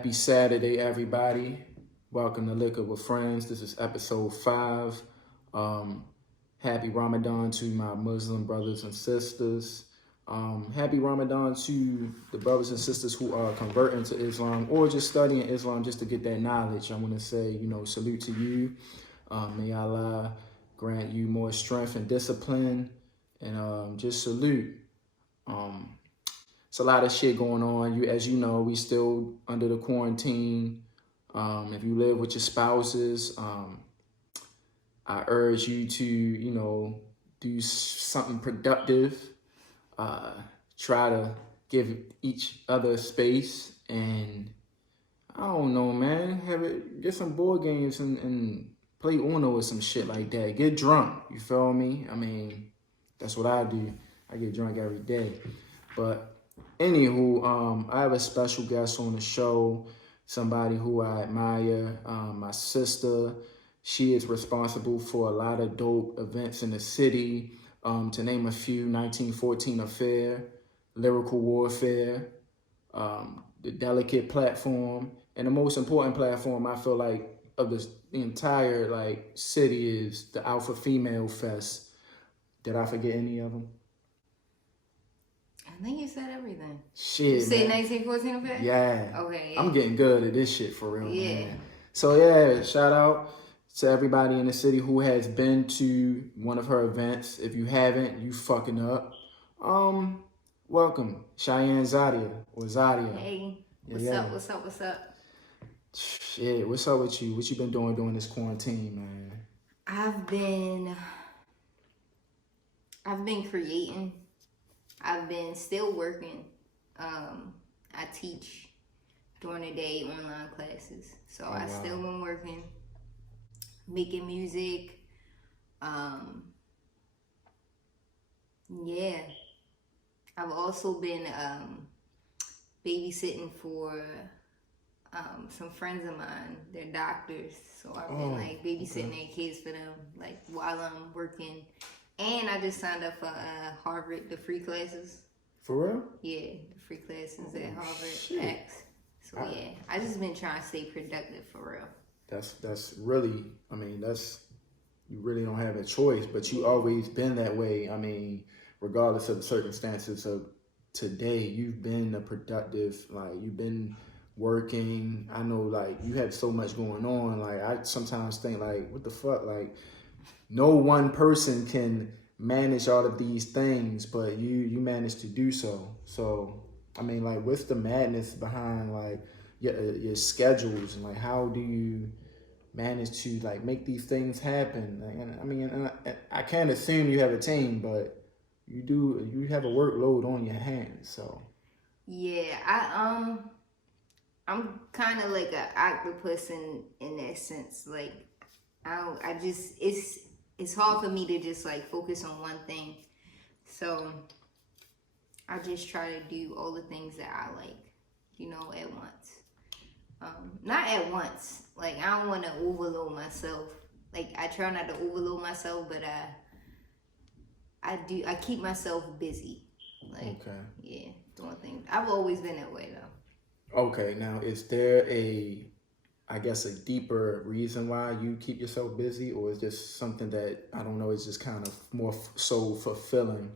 Happy Saturday, everybody. Welcome to Liquor with Friends. This is episode 5. Happy Ramadan to my Muslim brothers and sisters. Happy Ramadan to the brothers and sisters who are converting to Islam or just studying Islam just to get that knowledge. I want to say, salute to you. May Allah grant you more strength and discipline, and just salute. It's a lot of shit going on. As you know, we still under the quarantine. If you live with your spouses, I urge you to, do something productive. Try to give each other space, and I don't know, man. Get some board games and play Uno or some shit like that. Get drunk. You feel me? I mean, that's what I do. I get drunk every day, but. Anywho, I have a special guest on the show, somebody who I admire, my sister. She is responsible for a lot of dope events in the city, to name a few: 1914 Affair, Lyrical Warfare, the Delicate Platform, and the most important platform I feel like of the entire city is the Alpha Female Fest. Did I forget any of them? I think you said everything. Shit, you said 1914 Affair? Yeah. Okay. I'm getting good at this shit for real, yeah. Man. So yeah, shout out to everybody in the city who has been to one of her events. If you haven't, you fucking up. Welcome, Cheyanne Zadia or Zadia. Hey, what's up? Shit, what's up with you? What you been doing during this quarantine, man? I've been creating. I've been still working. I teach during the day online classes. So I still been working, making music. Yeah. I've also been babysitting for some friends of mine. They're doctors. So I've been babysitting their kids for them while I'm working. And I just signed up for Harvard, the free classes. For real? Yeah, the free classes at Harvard X. So I just been trying to stay productive for real. That's really, you really don't have a choice, but you always been that way. I mean, regardless of the circumstances of today, you've been a productive, you've been working. I know, you have so much going on. I sometimes think, what the fuck, no one person can manage all of these things, but you managed to do so. So, what's the madness behind your schedules, and how do you manage to make these things happen? I can't assume you have a team, but you have a workload on your hands. So yeah, I'm kind of like an octopus in that sense. It's hard for me to just focus on one thing. So I just try to do all the things that I like, at once. Not at once. I don't want to overload myself. I try not to overload myself, but I keep myself busy. Yeah, doing things. I've always been that way though. Okay, now is there a deeper reason why you keep yourself busy, or is this something that, I don't know, is just kind of more so fulfilling?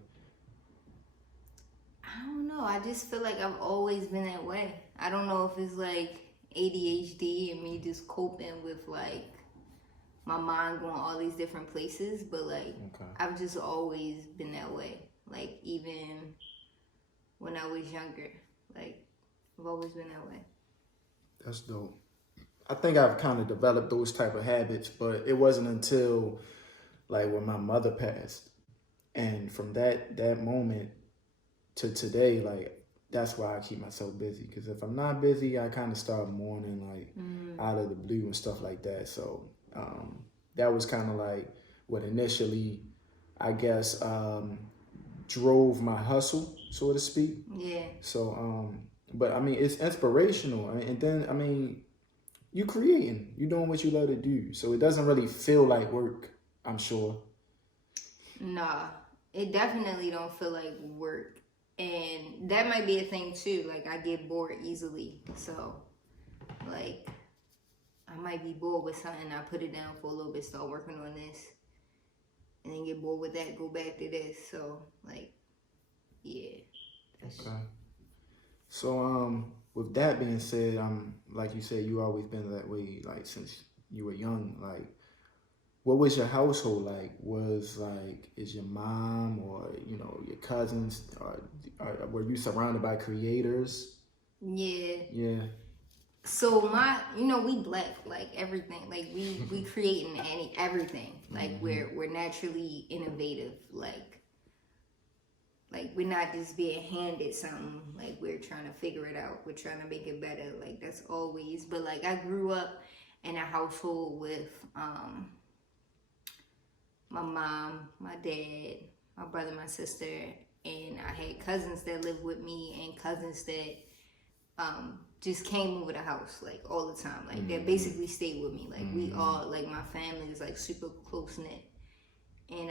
I don't know. I just feel like I've always been that way. I don't know if it's ADHD and me just coping with my mind going all these different places, but I've just always been that way. Even when I was younger, I've always been that way. That's dope. I think I've kind of developed those type of habits, but it wasn't until when my mother passed, and from that moment to today, that's why I keep myself busy. Because if I'm not busy, I kind of start mourning out of the blue and stuff like that. So that was kind of what initially, I guess, drove my hustle, so to speak. Yeah. So but it's inspirational, and then you creating, you doing what you love to do. So it doesn't really feel like work, I'm sure. Nah, it definitely don't feel like work. And that might be a thing too. I get bored easily. So like I might be bored with something, I put it down for a little bit, start working on this, and then get bored with that, go back to this. So like, yeah. Okay. So with that being said, like you said, you always been that way, like since you were young. Like, what was your household like? Is your mom or your cousins, or were you surrounded by creators? Yeah. Yeah. So we Black, like everything, like we creating everything, like we're naturally innovative, like we're not just being handed something, like we're trying to figure it out, we're trying to make it better, like that's always. But like I grew up in a household with my mom, my dad, my brother, my sister, and I had cousins that lived with me and cousins that just came over the house like all the time, like that basically stayed with me, like we all, like my family is like super close knit. And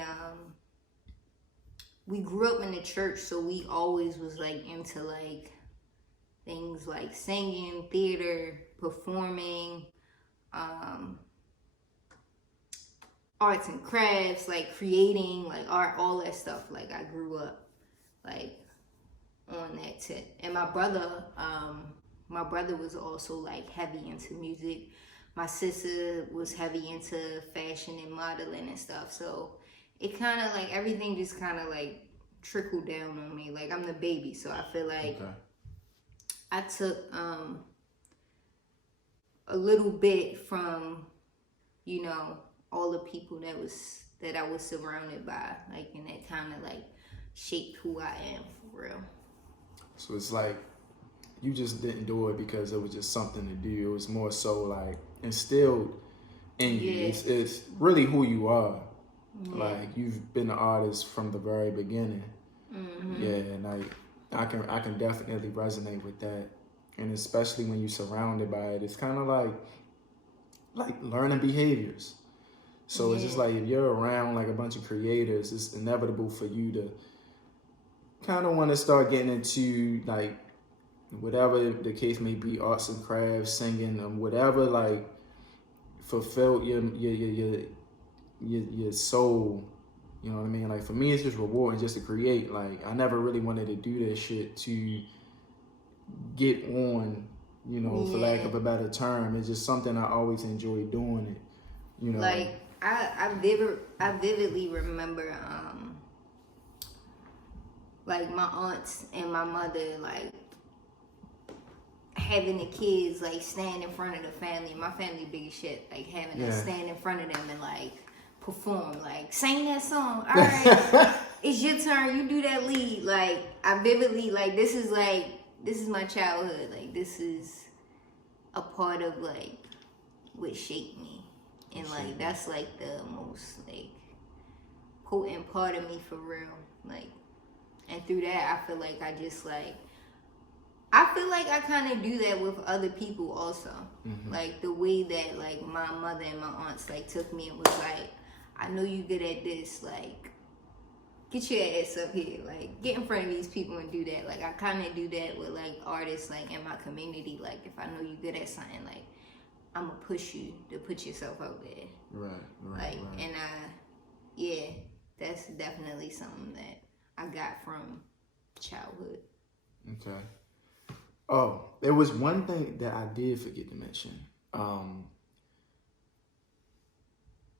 we grew up in the church, so we always was like into like things like singing, theater, performing, arts and crafts, like creating, like art, all that stuff. Like I grew up like on that tip. And my brother was also like heavy into music. My sister was heavy into fashion and modeling and stuff. So it kind of like everything just kind of like trickled down on me. Like I'm the baby, so I feel like I took a little bit from all the people that I was surrounded by, like, and that kind of like shaped who I am for real. So it's like you just didn't do it because it was just something to do. It was more so like instilled in you. It's really who you are. Yeah. Like you've been an artist from the very beginning. Yeah, and I can definitely resonate with that. And especially when you're surrounded by it, it's kind of like learning behaviors. So it's just like if you're around like a bunch of creators, it's inevitable for you to kind of want to start getting into like whatever the case may be, arts and crafts, singing, whatever like fulfill your soul. You know what I mean? Like for me, it's just rewarding just to create. Like I never really wanted to do that shit to get on, for lack of a better term. It's just something I always enjoy doing it. Like I vividly remember like my aunts and my mother like having the kids like stand in front of the family. My family big as shit. Like having to stand in front of them and like perform, like sing that song. All right, it's your turn. You do that lead. Like I vividly like this is my childhood. Like this is a part of like what shaped me, and like that's like the most like potent part of me for real. Like, and through that, I feel like I kind of do that with other people also. Like the way that like my mother and my aunts like took me and was like, I know you good at this, like get your ass up here, like get in front of these people and do that. Like I kind of do that with like artists like in my community. Like if I know you good at something, like I'm gonna push you to put yourself out there. Right. And that's definitely something that I got from childhood. Okay. Oh, there was one thing that I did forget to mention.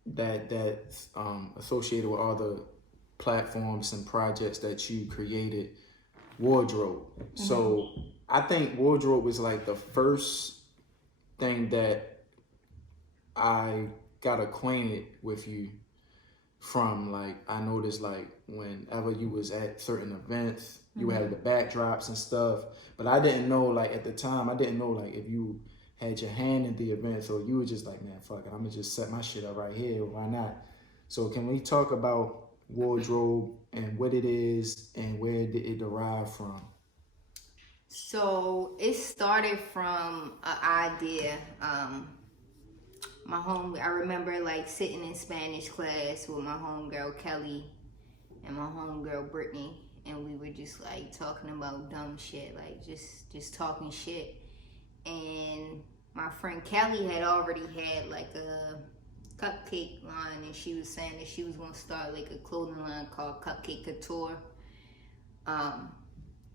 That's associated with all the platforms and projects that you created, wardrobe. So I think wardrobe was like the first thing that I got acquainted with you from. Like I noticed like whenever you was at certain events, you had the backdrops and stuff, but I didn't know like at the time, I didn't know like if you had your hand in the event, so you were just like, man, fuck it, I'm gonna just set my shit up right here, why not? So can we talk about wardrobe and what it is and where did it derive from? So it started from an idea. I remember like sitting in Spanish class with my homegirl Kelly and my homegirl Brittany, and we were just like talking about dumb shit, like just talking shit. And my my friend Kelly had already had like a cupcake line, and she was saying that she was gonna start like a clothing line called Cupcake Couture.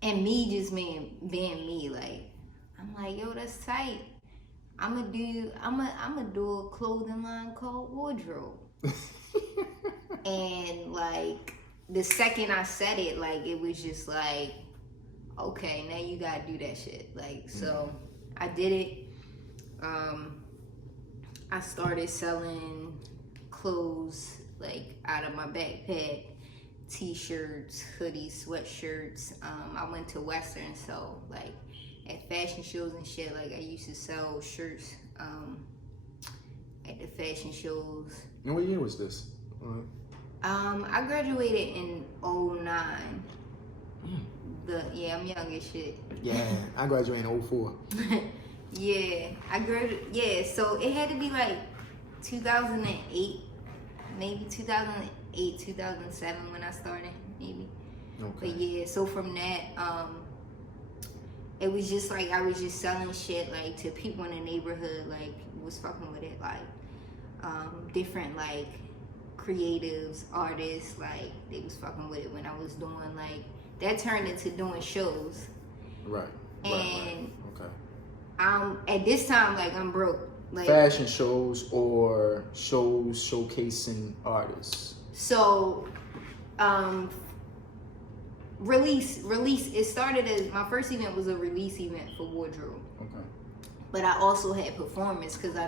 And me just being me, like I'm like, yo, that's tight. I'ma do a clothing line called Wardrobe. And like the second I said it, like it was just like, okay, now you gotta do that shit. Like, so I did it. I started selling clothes like out of my backpack, t-shirts, hoodies, sweatshirts. I went to Western, so like at fashion shows and shit, like I used to sell shirts at the fashion shows. And what year was this? I graduated in 09. Yeah, I'm young as shit. Yeah, I graduated in 04. Yeah, I graduated. Yeah, so it had to be like 2008, maybe 2008, 2007 when I started, maybe. Okay. But yeah, so from that, it was just like I was just selling shit like to people in the neighborhood, like people was fucking with it, like different like creatives, artists, like they was fucking with it when I was doing like that turned into doing shows. Right. And right. Okay. At this time, like I'm broke. Like fashion shows or shows showcasing artists. So, release. It started as my first event was a release event for Wardrobe. Okay. But I also had performance because I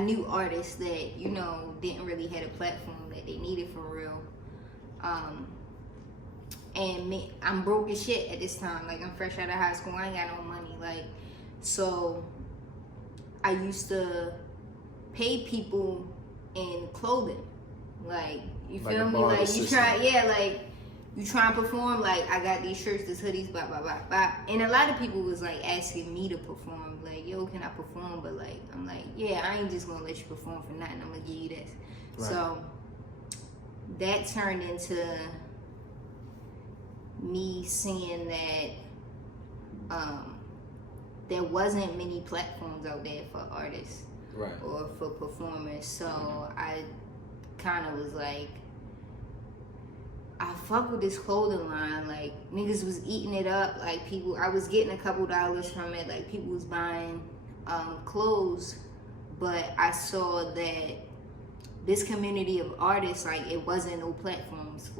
knew artists that didn't really have a platform that they needed for real. And me, I'm broke as shit at this time. Like I'm fresh out of high school. I ain't got no money. Like, so I used to pay people in clothing. Like, you feel me? Like you try, like you try and perform. Like I got these shirts, these hoodies, blah blah blah blah. And a lot of people was like asking me to perform. Like, yo, can I perform? But like, I'm like, yeah, I ain't just gonna let you perform for nothing. I'm gonna give you this. Right. So that turned into me seeing that there wasn't many platforms out there for artists, right, or for performers. So I kind of was like, I fuck with this clothing line. Like niggas was eating it up. Like people, I was getting a couple dollars from it. Like people was buying clothes, but I saw that this community of artists, like it wasn't no platforms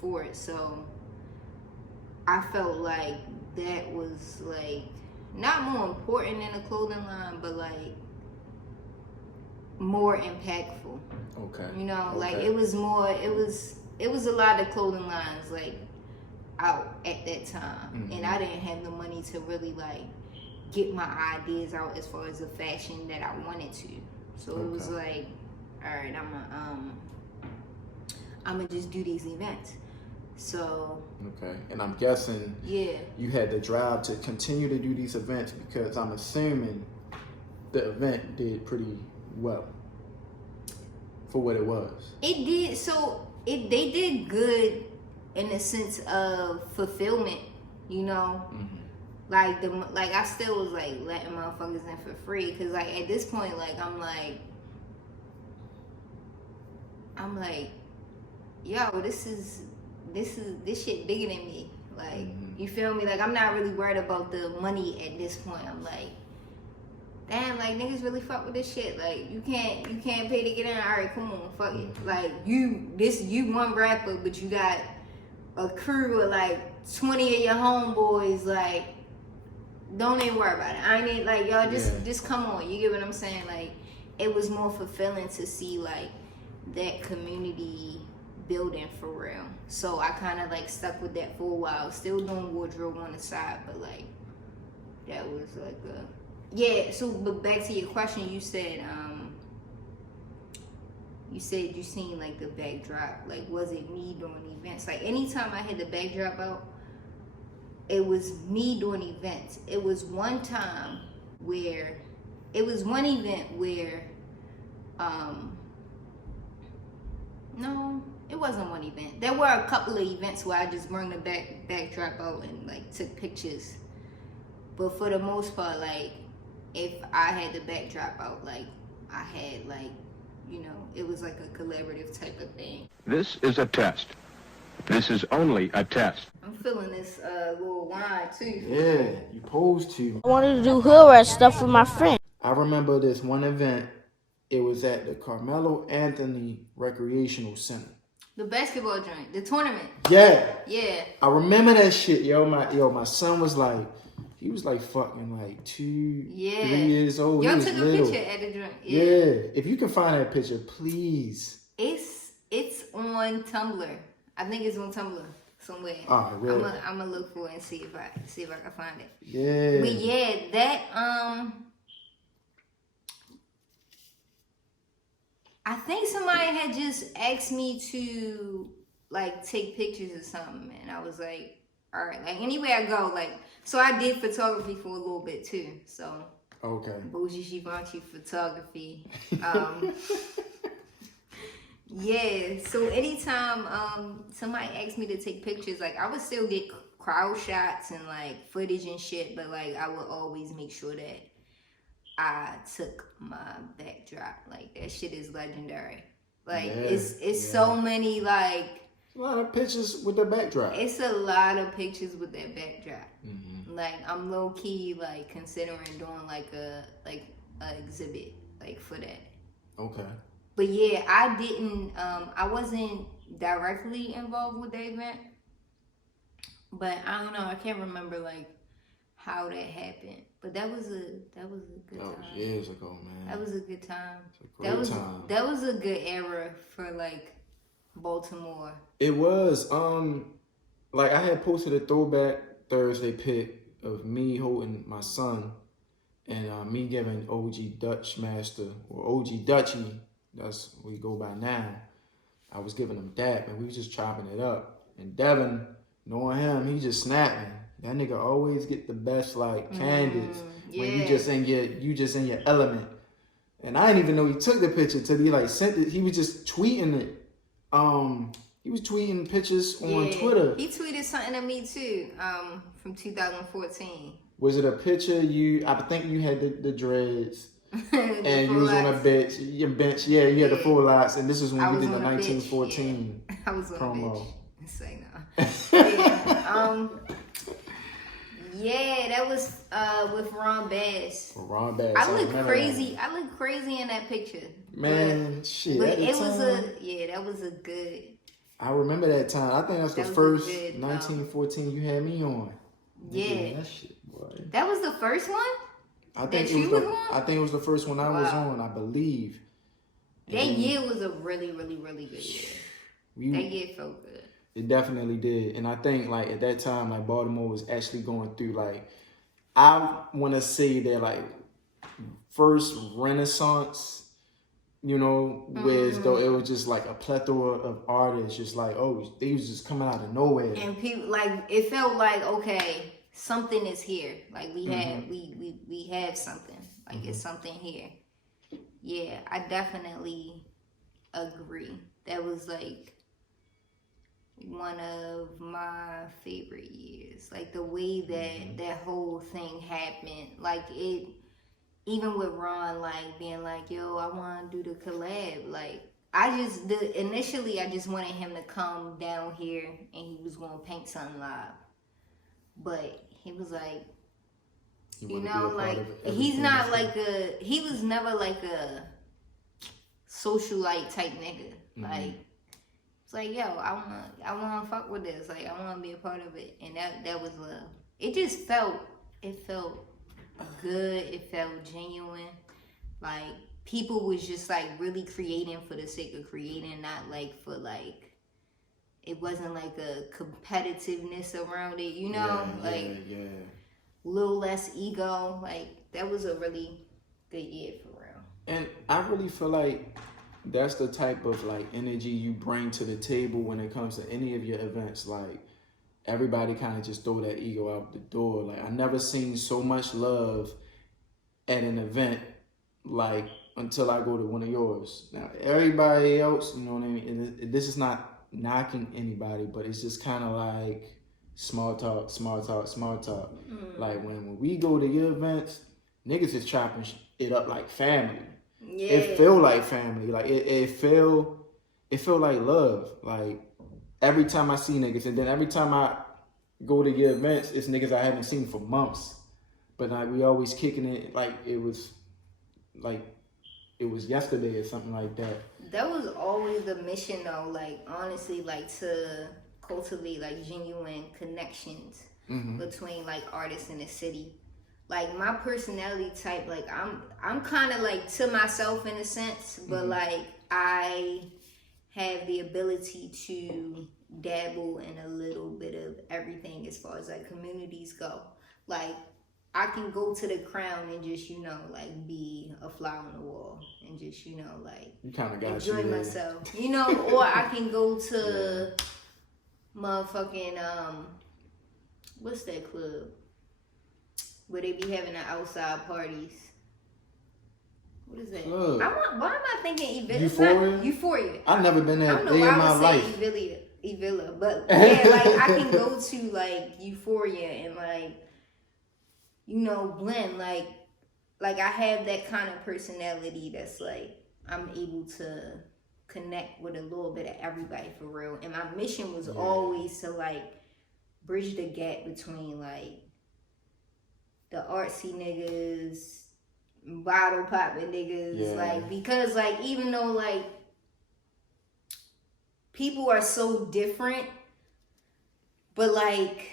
for it. So I felt like that was like not more important than a clothing line, but like more impactful. Okay. Like it was more. It was a lot of clothing lines like out at that time, and I didn't have the money to really like get my ideas out as far as the fashion that I wanted to. So it was like, all right, I'm gonna just do these events. So okay, and I'm guessing you had the drive to continue to do these events because I'm assuming the event did pretty well for what it was. It did. So they did good in the sense of fulfillment, like I still was like letting motherfuckers in for free because like at this point like I'm like yo, this shit bigger than me. Like, you feel me? Like, I'm not really worried about the money at this point. I'm like, damn, like, niggas really fuck with this shit. Like, you can't pay to get in. All right, come on, fuck it. Like, you one rapper, but you got a crew of, like, 20 of your homeboys. Like, don't even worry about it. I ain't like, y'all just come on. You get what I'm saying? Like, it was more fulfilling to see, like, that community building for real. So I kind of like stuck with that for a while, still doing Wardrobe on the side, but like that was like so but back to your question, you said you seen like the backdrop. Like, was it me doing events? Like anytime I had the backdrop out, it was me doing events. It was one event where no, it wasn't one event. There were a couple of events where I just bring the backdrop out and like took pictures. But for the most part, like if I had the backdrop out, like I had like, you know, it was like a collaborative type of thing. This is a test. This is only a test. I'm feeling this little wine too. Yeah, you supposed to. I wanted to do hood rat stuff with my friend. I remember this one event. It was at the Carmelo Anthony Recreational Center. The basketball joint, the tournament. Yeah. Yeah. I remember that shit, yo. My son was like, he was like fucking like 2, 3 years old. Y'all he was took little. a picture at the joint. Yeah. If you can find that picture, please. It's on Tumblr. I think it's on Tumblr somewhere. Oh, really? I'm gonna look for it and see if I can find it. Yeah. But yeah, that I think somebody had just asked me to like take pictures or something, and I was like, all right, like anywhere I go, like, so I did photography for a little bit too. So okay. Bougie Shivanchi photography. Yeah, so anytime somebody asked me to take pictures, like I would still get crowd shots and like footage and shit, but like I would always make sure that I took my backdrop. Like that shit is legendary. Like it's so many like a lot of pictures with the backdrop. It's a lot of pictures with that backdrop. Mm-hmm. Like I'm low key like considering doing like a exhibit like for that. Okay. But yeah, I didn't. I wasn't directly involved with the event, but I don't know. I can't remember like how that happened. But that was a good time. That was years ago, man. That was a good time. That was a great time. That was a good era for like Baltimore. It was. Like I had posted a throwback Thursday pic of me holding my son, and me giving OG Dutch Master or OG Dutchy. That's what we go by now. I was giving him dap, and we was just chopping it up. And Devin, knowing him, he just snapping. That nigga always get the best like candids when you just in your element. And I didn't even know he took the picture till he like sent it. He was just tweeting it. He was tweeting pictures on Twitter. He tweeted something to me too. From 2014. Was it a picture I think you had the dreads. And you was on a bench, you had the full lights, and this is when you did the 1914 I was on promo. A bitch. Say no. Yeah, that was with Ron Bass. Ron Bass. I look crazy. I look crazy in that picture. Man, shit. But it was that was a good. I remember that time. I think that's the first 1914 you had me on. Yeah. That shit, boy. That was the first one? I think it was the first one I was on, I believe. That year was a really, really, really good year. That year felt good. It definitely did. And I think like at that time, like Baltimore was actually going through like, I want to say that like first renaissance, you know, whereas though it was just like a plethora of artists, just like, they was just coming out of nowhere. And people like, it felt like, okay, something is here. Like we have something. Like it's something here. Yeah, I definitely agree. That was like one of my favorite years. Like the way that whole thing happened. Like it, even with Ron, like being like, yo, I want to do the collab. Like initially I just wanted him to come down here and he was going to paint something live. But he was like, you know, like he's not like he was never like a socialite type nigga. Like it's like, yo, I want to fuck with this. Like I want to be a part of it, and that was love. It just felt good. It felt genuine. Like people was just like really creating for the sake of creating, not like for like. It wasn't like a competitiveness around it, you know? A little less ego. Like, that was a really good year for real. And I really feel like that's the type of like energy you bring to the table when it comes to any of your events. Like, everybody kind of just throw that ego out the door. Like, I never seen so much love at an event, like, until I go to one of yours. Now, everybody else, you know what I mean? And this is not knocking anybody, but it's just kind of like small talk. Like when we go to your events, niggas is chopping it up like family. Yeah. It feel like family. Like it feel like love. Like every time I see niggas, and then every time I go to your events, it's niggas I haven't seen for months. But like we always kicking it like it was yesterday or something like that. That was always the mission though, like honestly, like to cultivate like genuine connections between like artists in the city. Like my personality type, like I'm kind of like to myself in a sense, but like I have the ability to dabble in a little bit of everything as far as like communities go. Like I can go to the Crown and just, you know, like be a fly on the wall and just, you know, like you kind of got enjoy myself, you know, or I can go to motherfucking what's that club where they be having the outside parties? What is that? Club. Why am I thinking Euphoria? Euphoria? Euphoria. I've never been there I don't know day why in my I was life. saying Evilla, but yeah, like I can go to like Euphoria and like, you know, blend like I have that kind of personality that's like I'm able to connect with a little bit of everybody for real. And my mission was always to like bridge the gap between like the artsy niggas, bottle popping niggas, like because like even though like people are so different, but like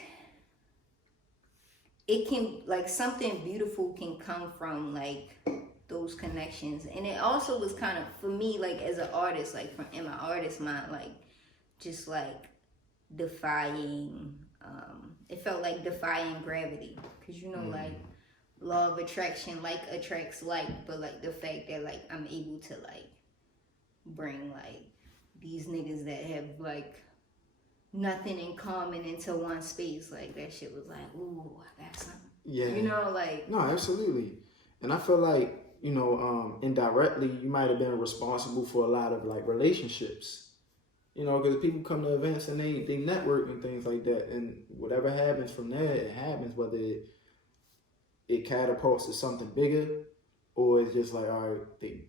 it can like something beautiful can come from like those connections. And it also was kind of for me like as an artist, like from in my artist mind, like just like defying it felt like defying gravity, because you know like law of attraction, like attracts like, but like the fact that like I'm able to like bring like these niggas that have like nothing in common into one space, like that shit was like, ooh, I got something. Yeah. You know, like no, absolutely. And I feel like, you know, indirectly you might have been responsible for a lot of like relationships. You know, because people come to events and they network and things like that, and whatever happens from there, it happens, whether it catapults to something bigger, or it's just like, all right,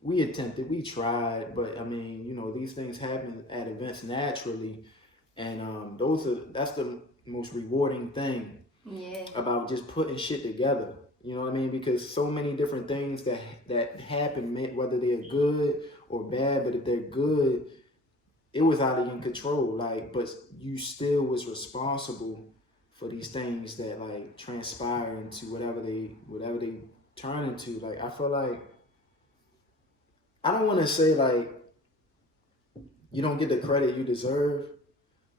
we attempted, we tried, but I mean, you know, these things happen at events naturally, and that's the most rewarding thing about just putting shit together. You know what I mean? Because so many different things that happen, whether they're good or bad, but if they're good, it was out of your control. Like, but you still was responsible for these things that like transpire into whatever they turn into. Like, I feel like, I don't want to say like you don't get the credit you deserve,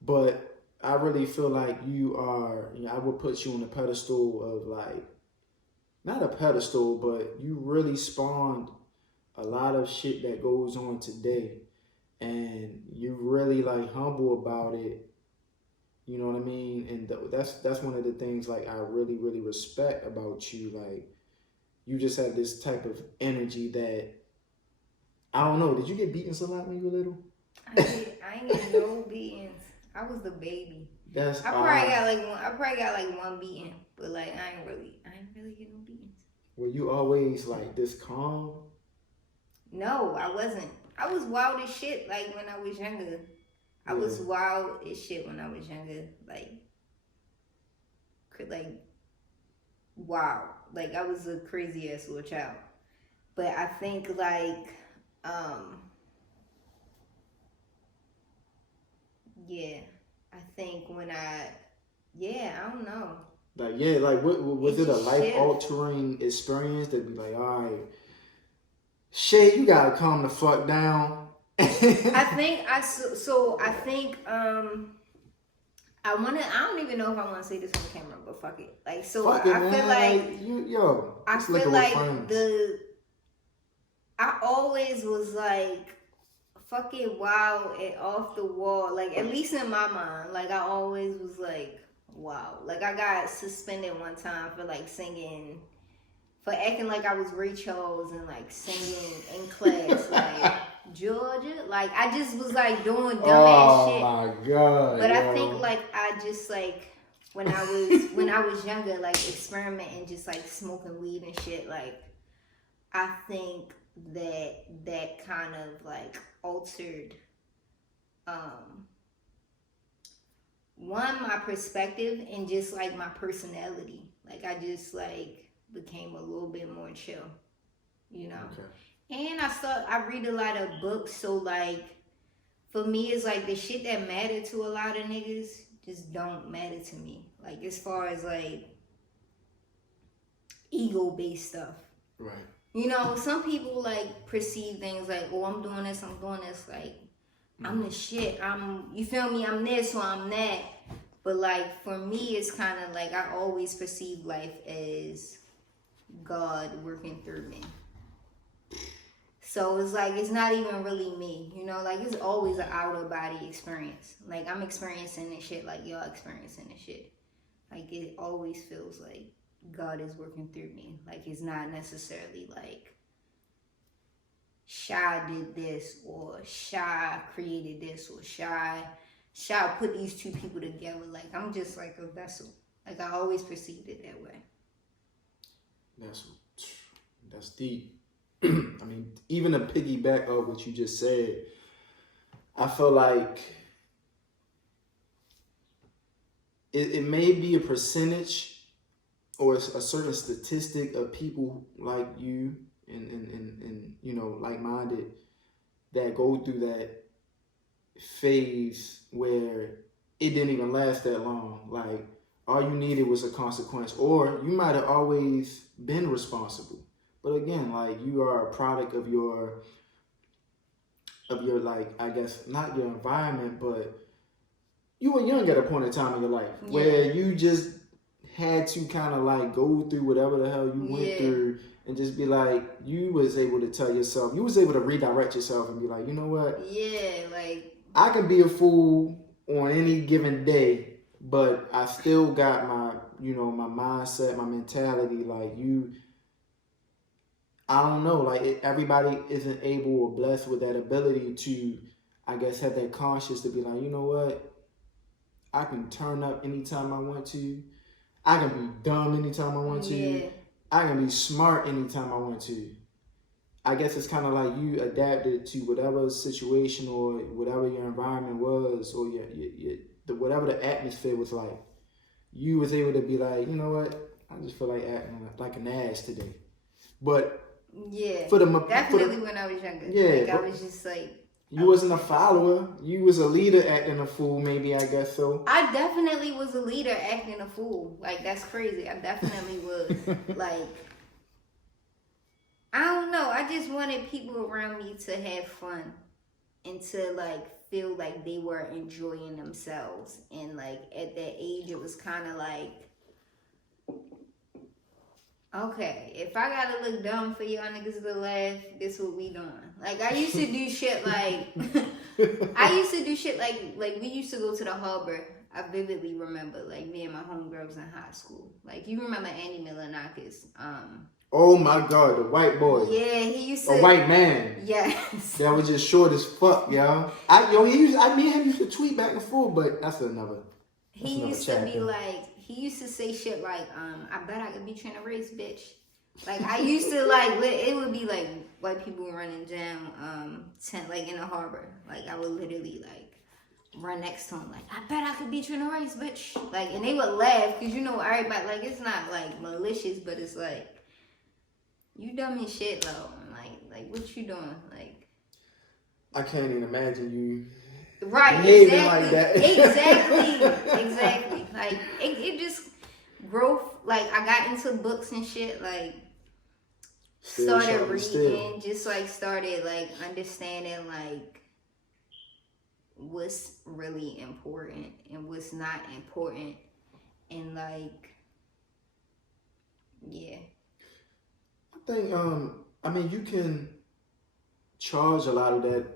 but I really feel like you are, you know, I would put you on a pedestal of like, not a pedestal, but you really spawned a lot of shit that goes on today. And you really like humble about it, you know what I mean? And that's one of the things like I really, really respect about you. Like, you just have this type of energy that, I don't know, did you get beaten a lot when you were little? I ain't get no beatings. I was the baby. I probably got like one beating, but like I ain't really get no beatings. Were you always like this calm? No, I wasn't. I was wild as shit like when I was younger. I was wild as shit when I was younger. Like wow. Like I was a crazy ass little child. But I think like I think when I don't know. Like what was it a life altering experience that be like, all right, shit, you gotta calm the fuck down? I think I don't even know if I want to say this on camera, but fuck it. Like, so fuck it, man. I feel like I always was like fucking wild and off the wall. Like, at least in my mind, like I always was like, wow. Like I got suspended one time for like singing, for acting like I was Ray Charles and like singing in class, like Georgia. Like I just was like doing dumbass shit. Oh my god. But I think like I just like when I was younger, like experimenting, just like smoking weed and shit, like I think that kind of like altered my perspective and just like my personality. Like I just like became a little bit more chill, you know. Okay. And I read a lot of books, so like for me it's like the shit that matter to a lot of niggas just don't matter to me. Like as far as like ego based stuff. Right. You know, some people like perceive things like, oh, I'm doing this, like I'm the shit. You feel me? I'm this or I'm that. But like for me, it's kind of like I always perceive life as God working through me. So it's like it's not even really me, you know. Like it's always an outer body experience. Like I'm experiencing this shit, like y'all experiencing this shit. Like it always feels like God is working through me. Like it's not necessarily like Shy did this or Shy created this or Shy put these two people together. Like I'm just like a vessel. Like I always perceived it that way. That's deep. I mean, even to piggyback of what you just said, I feel like it may be a percentage or a certain statistic of people like you and you know, like-minded that go through that phase where it didn't even last that long. Like all you needed was a consequence, or you might have always been responsible. But again, like you are a product of your like, I guess not your environment, but you were young at a point in time in your life where you just had to kind of like go through whatever the hell you went through and just be like, you was able to tell yourself, you was able to redirect yourself and be like, you know what? Yeah, like I can be a fool on any given day, but I still got my, you know, my mindset, my mentality. Like I don't know, like everybody isn't able or blessed with that ability to, I guess, have that conscience to be like, you know what? I can turn up anytime I want to. I can be dumb anytime I want to. I can be smart anytime I want to. I guess it's kind of like you adapted to whatever situation or whatever your environment was, or whatever the atmosphere was like. You was able to be like, you know what? I just feel like acting like an ass today. But definitely when I was younger. Like I was just like, you wasn't a follower. You was a leader acting a fool, maybe, I guess so. I definitely was a leader acting a fool. Like, that's crazy. I definitely was. Like, I don't know. I just wanted people around me to have fun and to, like, feel like they were enjoying themselves. And, like, at that age, it was kind of like, okay, if I gotta look dumb for y'all niggas to laugh, this what we doing. Like, I used to do shit like, like we used to go to the harbor. I vividly remember, like, me and my homegirls in high school. Like, you remember Andy Milanakis? Oh my God, the white boy. Yeah, he used to. A white man. Yes. That was just short as fuck, y'all. Me and him used to tweet back and forth, but that's another. He used to be like, he used to say shit like, I bet I could beat you in a race, bitch. Like, I used to, like, it would be, like, white people running down, like, in the harbor. Like, I would literally, like, run next to him, like, I bet I could beat you in a race, bitch. Like, and they would laugh, because, you know, everybody, like, it's not, like, malicious, but it's, like, you dumb as shit, though. Like, what you doing? Like, I can't even imagine you. Right, exactly. Like that. exactly. Like it just growth. Like I got into books and shit. Like started reading, just like started like understanding like what's really important and what's not important, and like I think I mean you can charge a lot of that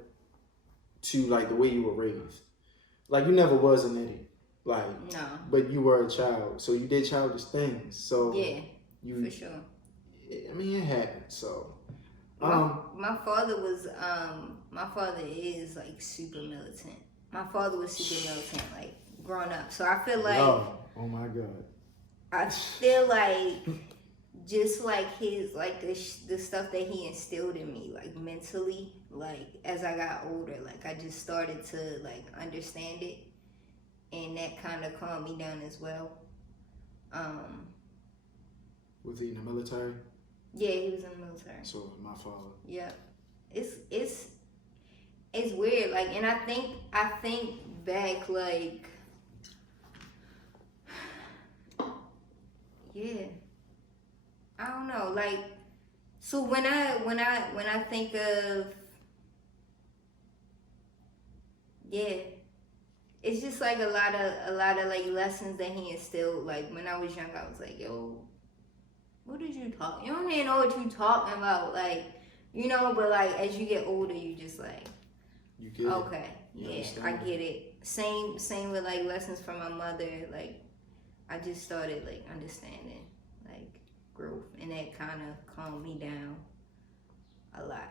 to like the way you were raised. Like you never was an idiot. Like no. But you were a child. So you did childish things. So for sure. I mean it happened. So my father is like super militant. My father was super militant, like growing up. So I feel like Oh my God. I feel like just like his like the stuff that he instilled in me, like mentally, like as I got older, like I just started to like understand it, and that kind of calmed me down as well. Was he in the military? Yeah, he was in the military. So my father. Yeah, it's weird. Like, and I think back, like, yeah, I don't know. Like, so when I think of, yeah, it's just like a lot of like lessons that he instilled. Like when I was young, I was like, yo, what did you talk? You don't even know what you talking about, like, you know. But like as you get older, you just like, you get okay, it. yeah, I get it. Same with like lessons from my mother. Like I just started like understanding like growth, and that kind of calmed me down a lot.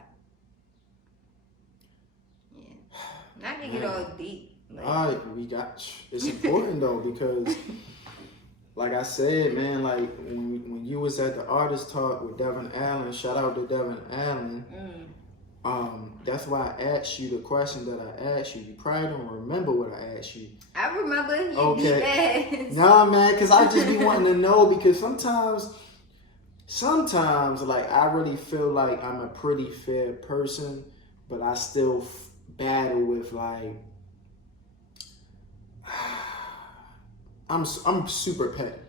Yeah, not to get all deep. Like, all right, it's important though, because like I said, man, like when you was at the artist talk with Devin Allen, shout out to Devin Allen. That's why I asked you the question that I asked you. You probably don't remember what I asked you. I remember you okay. beat ass. Nah, man, because I just be wanting to know, because sometimes like I really feel like I'm a pretty fair person, but I still battle with like I'm super petty.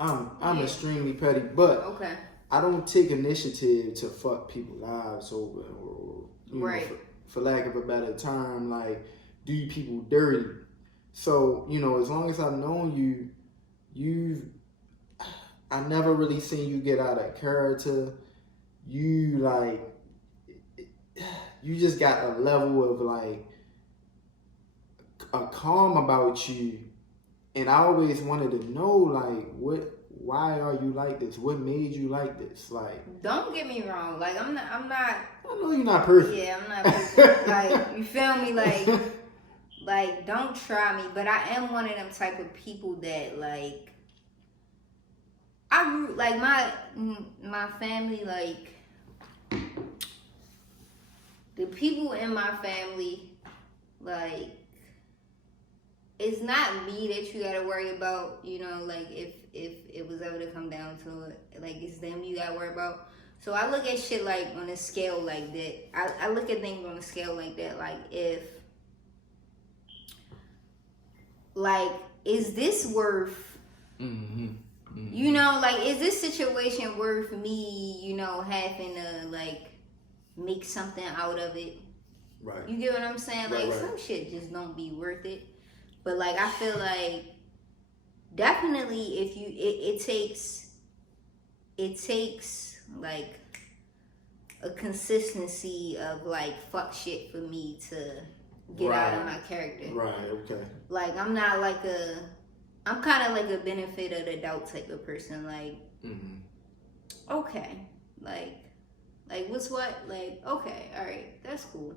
I'm extremely petty, but Okay. I don't take initiative to fuck people's lives over, or Right. for lack of a better term, like do people dirty. So, as long as I've known I never really seen you get out of character. You just got a level of like a calm about you. And I always wanted to know, like, why are you like this? What made you like this? Like, don't get me wrong. Like, I'm not. I know you're not perfect. Yeah, I'm not perfect. Like, you feel me? Like, don't try me. But I am one of them type of people that, like, I grew, like, my family, like, the people in my family, like, it's not me that you gotta worry about, like if it was ever to come down to it, like it's them you gotta worry about. So I look at shit like on a scale like that. I look at things on a scale like that. Like if, like, is this worth, like, is this situation worth me, having to like make something out of it? Right. You get what I'm saying? Like some shit just don't be worth it. But like I feel like definitely if you it takes like a consistency of like fuck shit for me to get out of my character. Right, okay. Like I'm not like I'm kind of like a benefit of the doubt type of person. Like, okay, like what's what? Like, okay, all right, that's cool.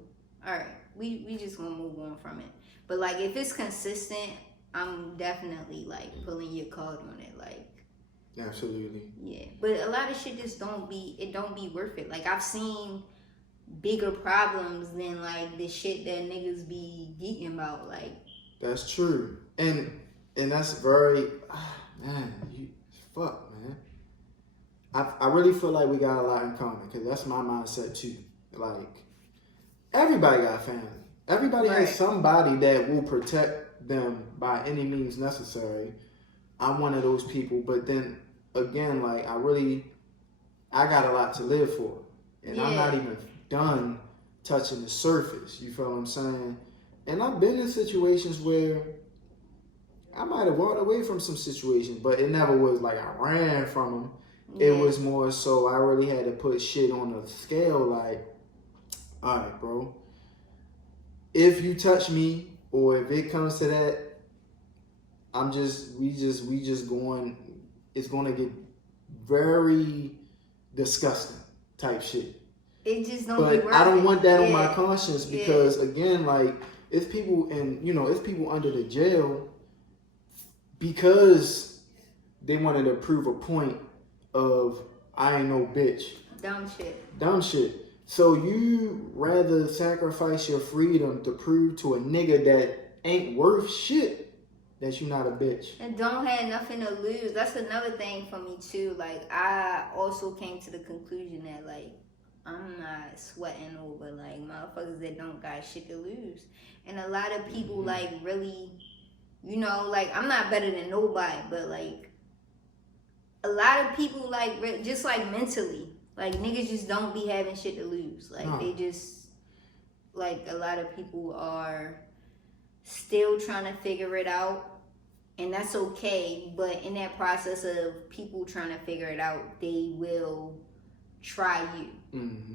All right, we just gonna move on from it. But like if it's consistent, I'm definitely like pulling your card on it. Like, absolutely. Yeah, but a lot of shit just don't be worth it. Like I've seen bigger problems than like the shit that niggas be geeking about. Like, that's true, and that's very man. Fuck, man. I really feel like we got a lot in common, because that's my mindset too. Like, everybody got family. Everybody has somebody that will protect them by any means necessary. I'm one of those people, but then again, like I got a lot to live for, and I'm not even done touching the surface. You feel what I'm saying? And I've been in situations where I might have walked away from some situations, but it never was like I ran from them. It was more so I really had to put shit on a scale. Like, all right, bro. If you touch me, or if it comes to that, we just going, it's going to get very disgusting type shit. It just don't but be worth I don't it. want that on my conscience, because again, like, it's people it's people under the jail because they wanted to prove a point of I ain't no bitch. Dumb shit. So you rather sacrifice your freedom to prove to a nigga that ain't worth shit that you not a bitch. And don't have nothing to lose. That's another thing for me too. Like, I also came to the conclusion that, like, I'm not sweating over, like, motherfuckers that don't got shit to lose. And a lot of people, like, really, you know, like, I'm not better than nobody, but, like, a lot of people, like, just, like, mentally, like, niggas just don't be having shit to lose. Like, they just, like, a lot of people are still trying to figure it out, and that's okay. But in that process of people trying to figure it out, they will try you.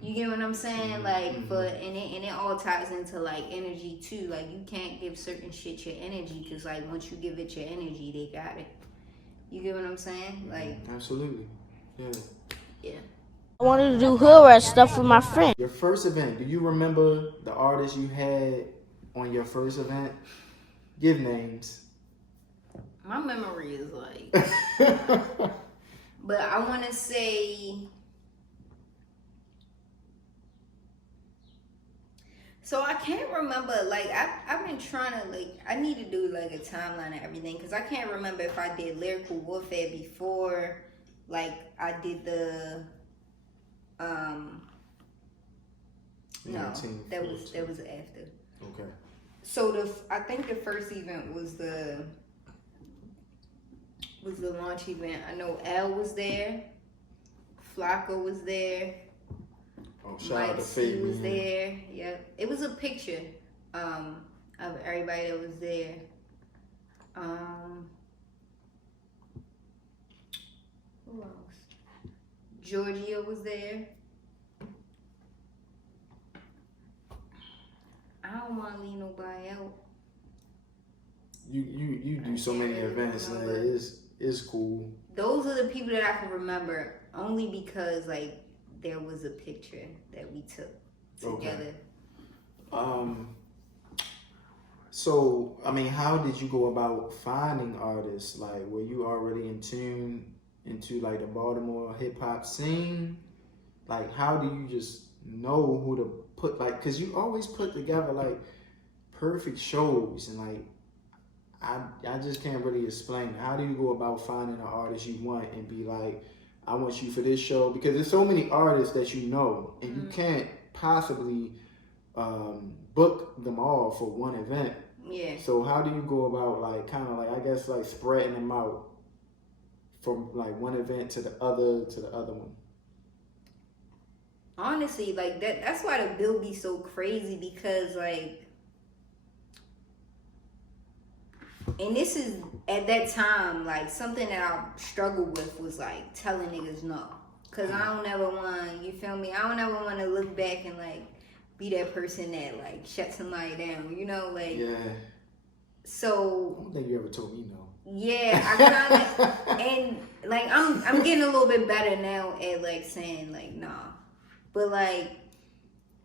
You get what I'm saying? Like, and it all ties into, like, energy too. Like, you can't give certain shit your energy, because, like, once you give it your energy, they got it. You get what I'm saying? Like, absolutely. Yeah. I wanted to do hood rat stuff with my friend. Your first event, do you remember the artists you had on your first event? Give names. My memory is like, but I want to say, so I can't remember, like, I've been trying to, like, I need to do, like, a timeline of everything, because I can't remember if I did Lyrical Warfare before, like, I did the, no, that was after. Okay. So I think the first event was the launch event. I know L was there, Flocka was there, Mike C was there. Yep, it was a picture of everybody that was there. Who else? Georgia was there. I don't want to leave nobody out. You do so many events, like, it's cool. Those are the people that I can remember, only because, like, there was a picture that we took together. Okay. So, I mean, how did you go about finding artists? Like, were you already in tune into, like, the Baltimore hip hop scene? Like, how do you just know who to put, like, because you always put together, like, perfect shows, and, like, I just can't really explain. How do you go about finding an artist you want and be like, I want you for this show? Because there's so many artists that you know, and you can't possibly book them all for one event. Yeah. So how do you go about, like, kind of, like, I guess, like, spreading them out from, like, one event to the other one? Honestly, like, that's why the bill be so crazy, because, like, and this is, at that time, like, something that I struggled with was, like, telling niggas no. Because I don't ever want, you feel me? I don't ever want to look back and, like, be that person that, like, shut somebody down, you know? Like, yeah. So, I don't think you ever told me no. Yeah, I kind of, and, like, I'm getting a little bit better now at, like, saying, like, nah. But, like,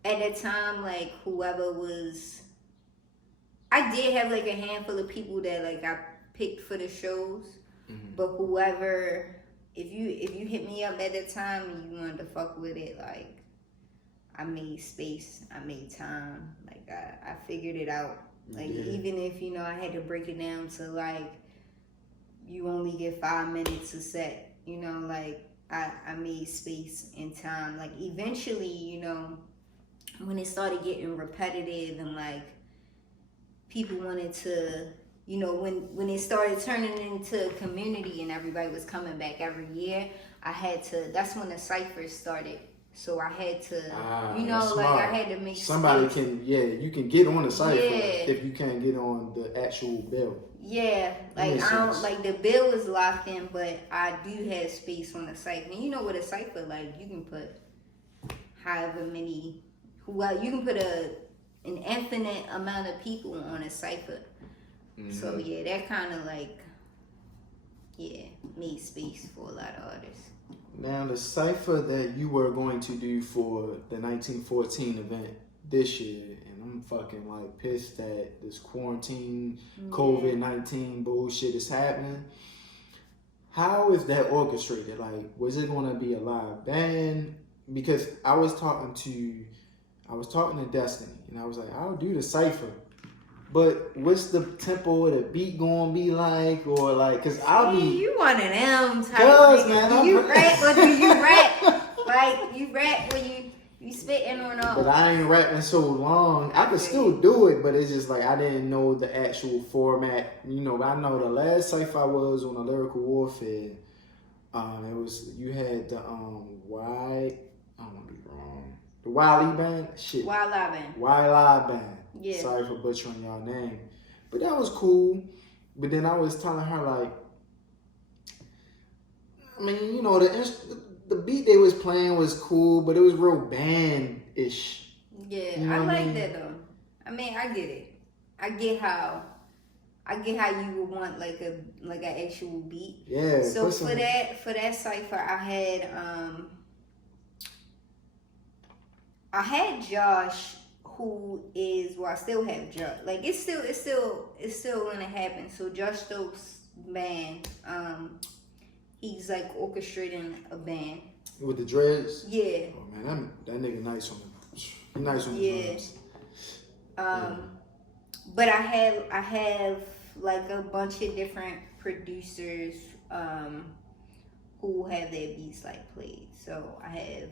at that time, like, whoever was, I did have, like, a handful of people that, like, I picked for the shows. But whoever, if you hit me up at that time and you wanted to fuck with it, like, I made space, I made time, like, I figured it out. Like, even if, you know, I had to break it down to, like, you only get 5 minutes a set, you know, like, I made space and time. Like, eventually, you know, when it started getting repetitive and, like, people wanted to, you know, when it started turning into a community and everybody was coming back every year, that's when the ciphers started. So I had to, you know, like, I had to make somebody space. You can get on the cipher if you can't get on the actual bill. Yeah, like, I don't, like, the bill is locked in, but I do have space on the cipher. And you know what a cipher, like, you can put however many, you can put an infinite amount of people on a cipher. So yeah, that kind of, like, made space for a lot of artists. Now, the cipher that you were going to do for the 1914 event this year, and I'm I'm fucking like pissed that this quarantine, COVID-19 bullshit is happening. How is that orchestrated? Like, was it gonna be a live band? Because I was talking to Destiny, and I was like, I'll do the cipher, but what's the tempo of the beat gonna be like, or like, cause I'll be. You one of them type Cause, niggas. man, Do you rap or do you rap? Like you rap when you spitting or not? But I ain't rapping so long. I could still do it, but it's just like I didn't know the actual format. You know, I know the last cipher I was on a lyrical warfare. It was you had the I don't want to be wrong. The Wiley band, shit. Wiley band. Yeah. Sorry for butchering y'all name, but that was cool. But then I was telling her like, I mean, you know, the beat they was playing was cool, but it was real band-ish. Yeah, you know I like mean? that though. I mean, I get it. I get how you would want like an actual beat. Yeah. So for that cipher, I had Josh, who is I still have Josh. Like it's still gonna happen. So Josh Stokes' band, he's like orchestrating a band with the dreads. Yeah. Oh man, that nigga nice on the drums. But I have like a bunch of different producers who have their beats like played. So I have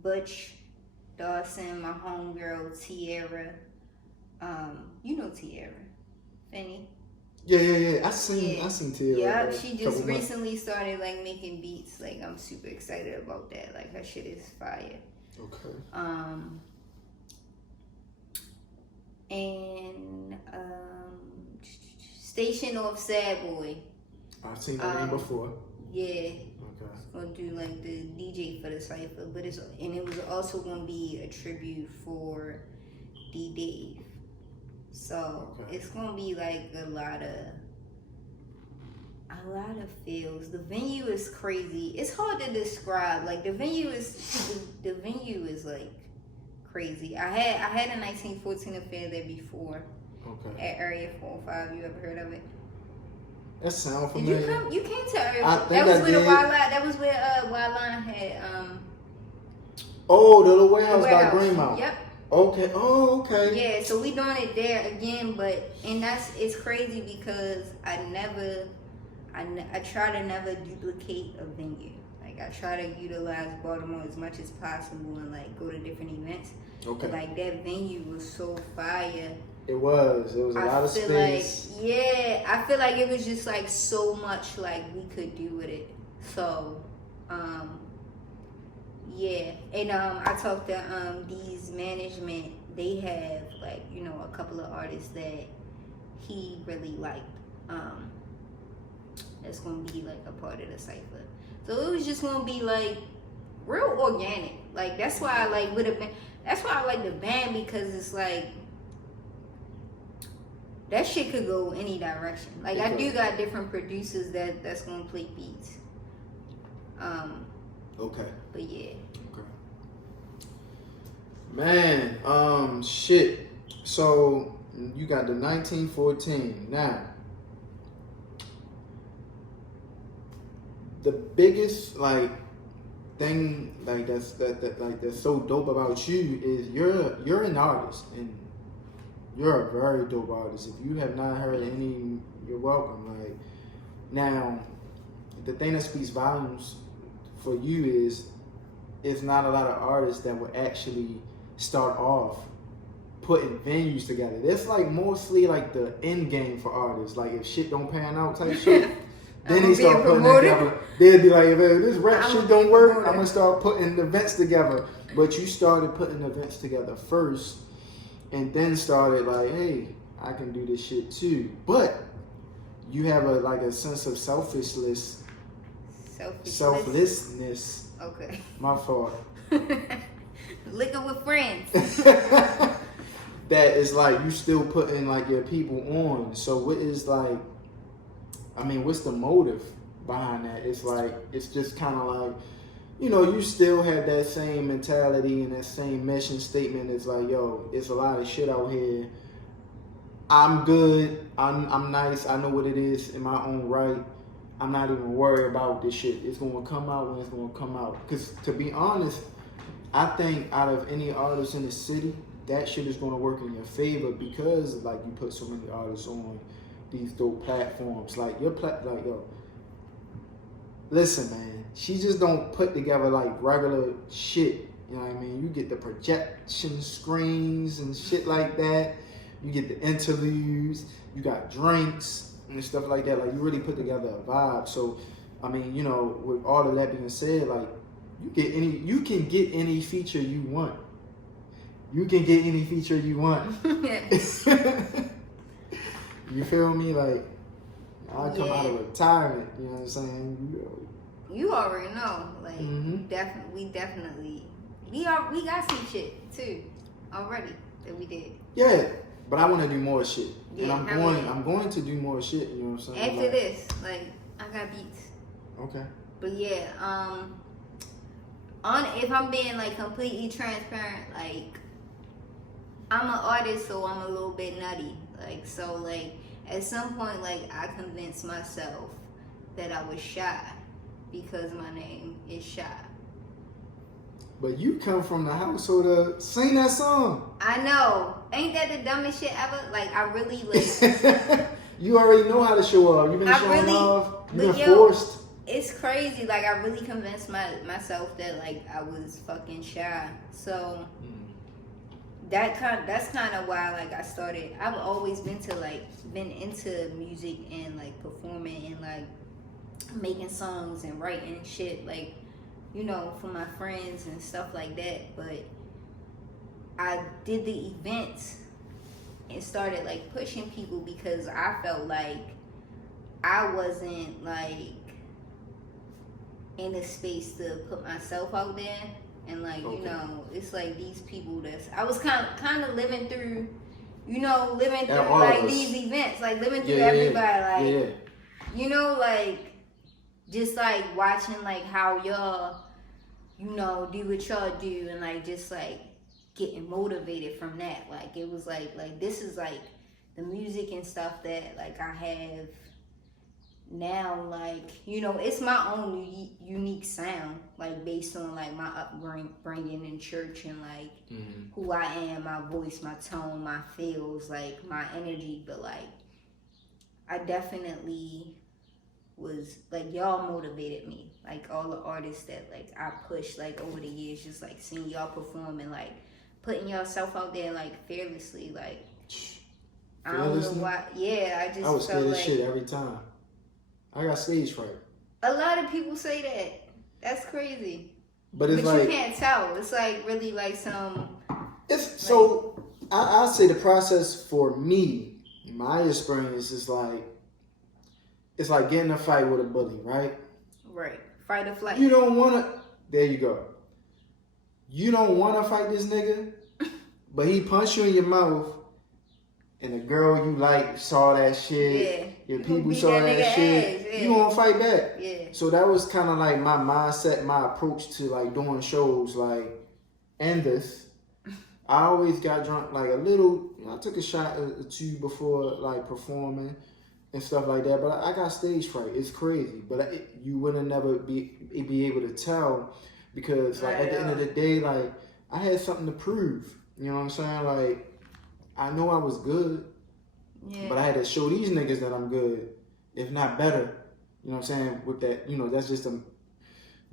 Butch Dawson, my homegirl Tierra. You know Tierra, Fanny. Yeah. I seen Tierra. Yeah, she just recently started like making beats. Like I'm super excited about that. Like her shit is fire. Okay. And Station Off Sad Boy. I've seen that name before. Yeah. Okay. Gonna do like the DJ for the cipher, but it was also gonna be a tribute for D Dave. So It's gonna be like a lot of feels. The venue is crazy. It's hard to describe. Like the venue is like crazy. I had a 1914 affair there before. Okay. At Area 405. You ever heard of it? That sound familiar. You came to Area 405. That was where Wildline had Oh, the little warehouse by Greenmount. Yep. Okay. Oh, okay. Yeah, so we doing it there again, it's crazy because I try to never duplicate a venue. Like I try to utilize Baltimore as much as possible and like go to different events. Okay. But like that venue was so fire. It was a lot of space. I feel like it was just like so much like we could do with it. So, and I talked to D's management. They have like a couple of artists that he really liked. That's gonna be like a part of the cipher. So it was just gonna be like real organic. Like that's why I like That's why I like the band, because it's like that shit could go any direction. Like I do got different producers that's gonna play beats. Okay. But yeah. Okay. Man, shit. So you got the 1914. Now, the biggest thing that's so dope about you is you're an artist, and you're a very dope artist. If you have not heard any, you're welcome. Like now, the thing that speaks volumes for you is it's not a lot of artists that would actually start off putting venues together. That's like mostly like the end game for artists. Like if shit don't pan out type shit, then they start putting it together. They'd be like, if this rap shit don't work, I'm gonna start putting events together. But you started putting events together first, and then started like, hey, I can do this shit too. But you have a sense of selflessness. Okay. My fault. Liquor with friends. That is like you still putting like your people on. So what is what's the motive behind that? It's like it's just kind of like you know, you still have that same mentality and that same mission statement. It's like, yo, it's a lot of shit out here. I'm good. I'm nice. I know what it is in my own right. I'm not even worried about this shit. It's gonna come out when it's gonna come out. Cause to be honest, I think out of any artist in the city, that shit is gonna work in your favor because like you put so many artists on these dope platforms. Like like yo, listen, man. She just don't put together like regular shit. You know what I mean? You get the projection screens and shit like that. You get the interludes. You got drinks and stuff like that. Like you really put together a vibe. So, I mean, you know, with all of that being said, like you can get any feature you want. You can get any feature you want. You feel me? Like I come out of retirement. You know what I'm saying? You already know. Like we definitely we got some shit too already that we did. Yeah. But I want to do more shit, Yeah, and I'm going to do more shit. You know what I'm saying? After this, like I got beats. Okay. But yeah, if I'm being like completely transparent, like I'm an artist, so I'm a little bit nutty. Like so, like at some point, like I convinced myself that I was shy because my name is Shy. But you come from the household of sing that song. I know. Ain't that the dumbest shit ever? Like, I really, like... You already know how to show off. You've been showing off. You've been forced. It's crazy. Like, I really convinced myself that, like, I was fucking shy. So, that's kind of why, like, I started... I've always been into music and, like, performing and, like, making songs and writing and shit. Like, you know, for my friends and stuff like that. But I did the events and started like pushing people because I felt like I wasn't like in a space to put myself out there. And like, you know, it's like these people I was kind of living through, you know, like these events, like living through everybody, like, you know, like, just like watching like how y'all, you know, do what y'all do and like just like getting motivated from that. Like it was like this is like the music and stuff that like I have now, like, you know, it's my own unique sound, like based on like my upbringing in church and like who I am, my voice, my tone, my feels, like my energy. But like I definitely was like, y'all motivated me, like all the artists that like I pushed like over the years, just like seeing y'all perform and like putting yourself out there like fearlessly. Like I don't know why. I was scared of shit every time. I got stage fright. A lot of people say that. That's crazy. But it's like you can't tell. It's like really like some. It's like, so I'll say the process for me, my experience is like. It's like getting in a fight with a bully, right? Right. Fight or flight. You don't want to... There you go. You don't want to fight this nigga, but he punched you in your mouth, and the girl you like saw that shit. Yeah. Your people saw that shit. Yeah. You gonna fight back. Yeah. So that was kind of like my mindset, my approach to like doing shows like this. I always got drunk like a little... I took a shot or two before like performing and stuff like that, but I got stage fright. It's crazy, but you wouldn't never be able to tell because like at the end of the day, like I had something to prove. You know what I'm saying? Like I know I was good, but I had to show these niggas that I'm good, if not better. You know what I'm saying? With that, you know, that's just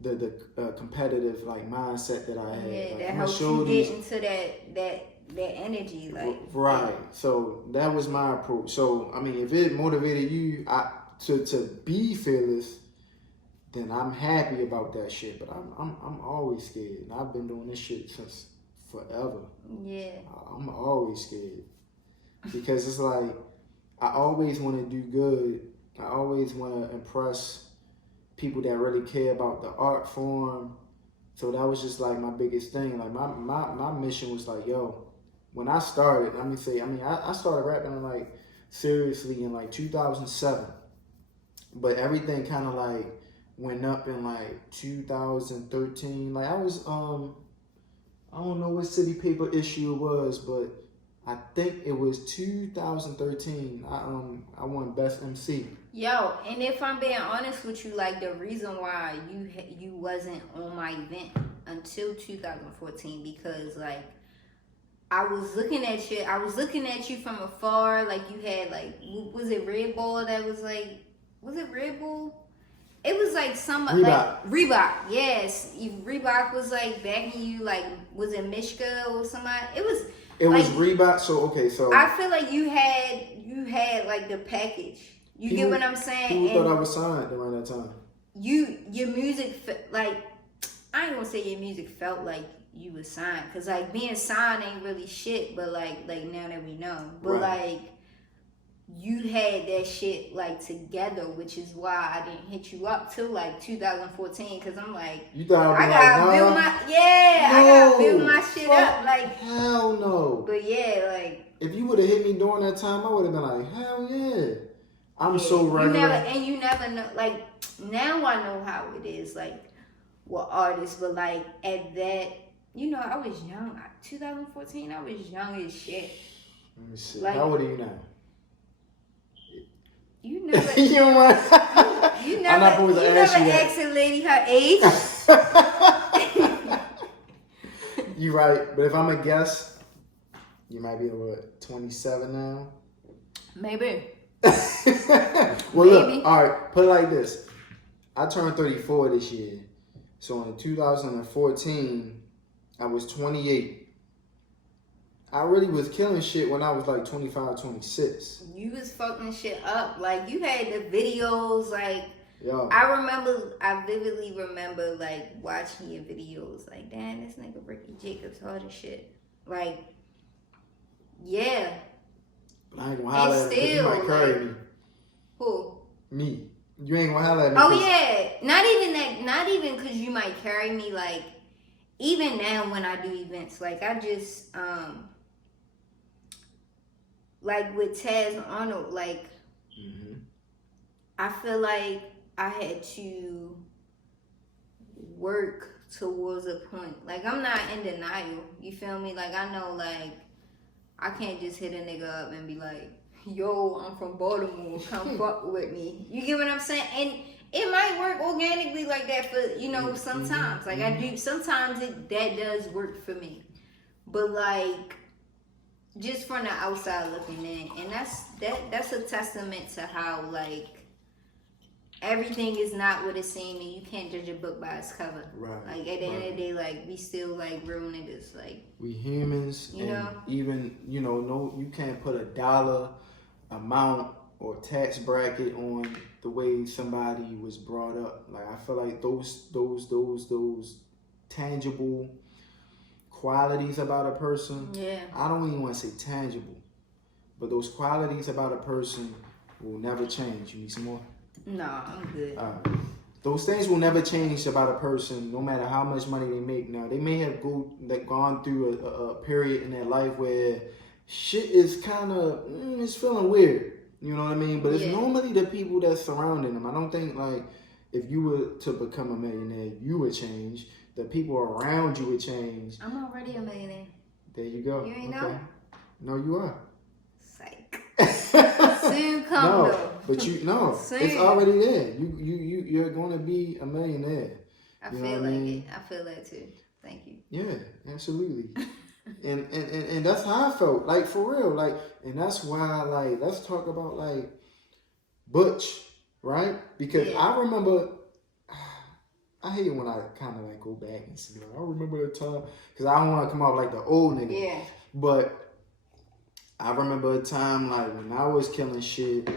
the competitive like mindset that I had. Yeah, like, that helps you get into that energy, like right. So that was my approach. So I mean, if it motivated you to be fearless, then I'm happy about that shit. But I'm always scared. And I've been doing this shit since forever. Yeah. I'm always scared because it's like I always want to do good. I always want to impress people that really care about the art form. So that was just like my biggest thing. Like my mission was like, yo. When I started, I started rapping like seriously in like 2007, but everything kind of like went up in like 2013. Like I was I don't know what city paper issue it was, but I think it was 2013. I won Best MC. Yo, and if I'm being honest with you, like the reason why you wasn't on my event until 2014, because like I was looking at you from afar. Like you had like, was it Red Bull that was like, was it Red Bull? It was like some Reebok. like Reebok. Yes, Reebok was like backing you. Like, was it Mishka or somebody? It was like, Reebok. So okay, so I feel like you had like the package. You get what I'm saying? People thought I was signed around that time. Your music, like, I ain't gonna say your music felt like you was signed, cause like being signed ain't really shit. But like now that we know, but like you had that shit like together, which is why I didn't hit you up till like 2014. Cause I'm like, you thought I gotta build my I gotta build my shit up. Like hell no. But yeah, like if you would have hit me during that time, I would have been like, hell yeah. I'm so regular. You never know. Like now I know how it is. Like with artists, but like at that, you know, I was young. 2014, I was young as shit. Let me see. Like, how old are you now? You never. you never asked a lady her age. You right, but if I'm a guess, you might be what, 27 now. Maybe. Well, look, all right, put it like this. I turned 34 this year. So in 2014, I was 28. I really was killing shit when I was like 25, 26. You was fucking shit up. Like, you had the videos, like, yo. I vividly remember, like, watching your videos. Like, damn, this nigga Rickie Jacobs, all this shit. Like, yeah. But I ain't gonna holler at me. You might carry me. Who? Me. You ain't gonna holler at me. Oh, yeah. Not even that. Not even because you might carry me. Like, even now when I do events, like, I just, like with Taz Arnold, like, I feel like I had to work towards a point. Like, I'm not in denial. You feel me? Like, I know, like, I can't just hit a nigga up and be like, yo, I'm from Baltimore, come fuck with me. You get what I'm saying? And it might work organically like that for, you know, sometimes. Like, I do, sometimes that does work for me. But, like, just from the outside looking in. And that's a testament to how, like, everything is not what it seems, and you can't judge a book by its cover. Right. Like, at the end of the day, like, we still, like, real niggas. Like, we humans, you know? Even, you know, no, you can't put a dollar amount or tax bracket on the way somebody was brought up. Like, I feel like those tangible qualities about a person. Yeah. I don't even want to say tangible, but those qualities about a person will never change. You need some more? No, I'm good. Those things will never change about a person, no matter how much money they make. Now, they may have gone through a period in their life where shit is kind of, it's feeling weird. You know what I mean? But it's normally the people that's surrounding them. I don't think, like, if you were to become a millionaire, you would change. The people around you would change. I'm already a millionaire. There you go. You ain't know? No, you are. Psych. Soon come though. But it's already there. You're going to be a millionaire. I feel like it. I feel that too. Thank you. Yeah, absolutely. and that's how I felt. Like, for real. Like, and that's why, like, let's talk about, like, Butch, right? Because I remember, I hate when I kind of, like, go back and see, like, I remember the time, because I don't want to come off like the old nigga. Yeah. But I remember a time, like, when I was killing shit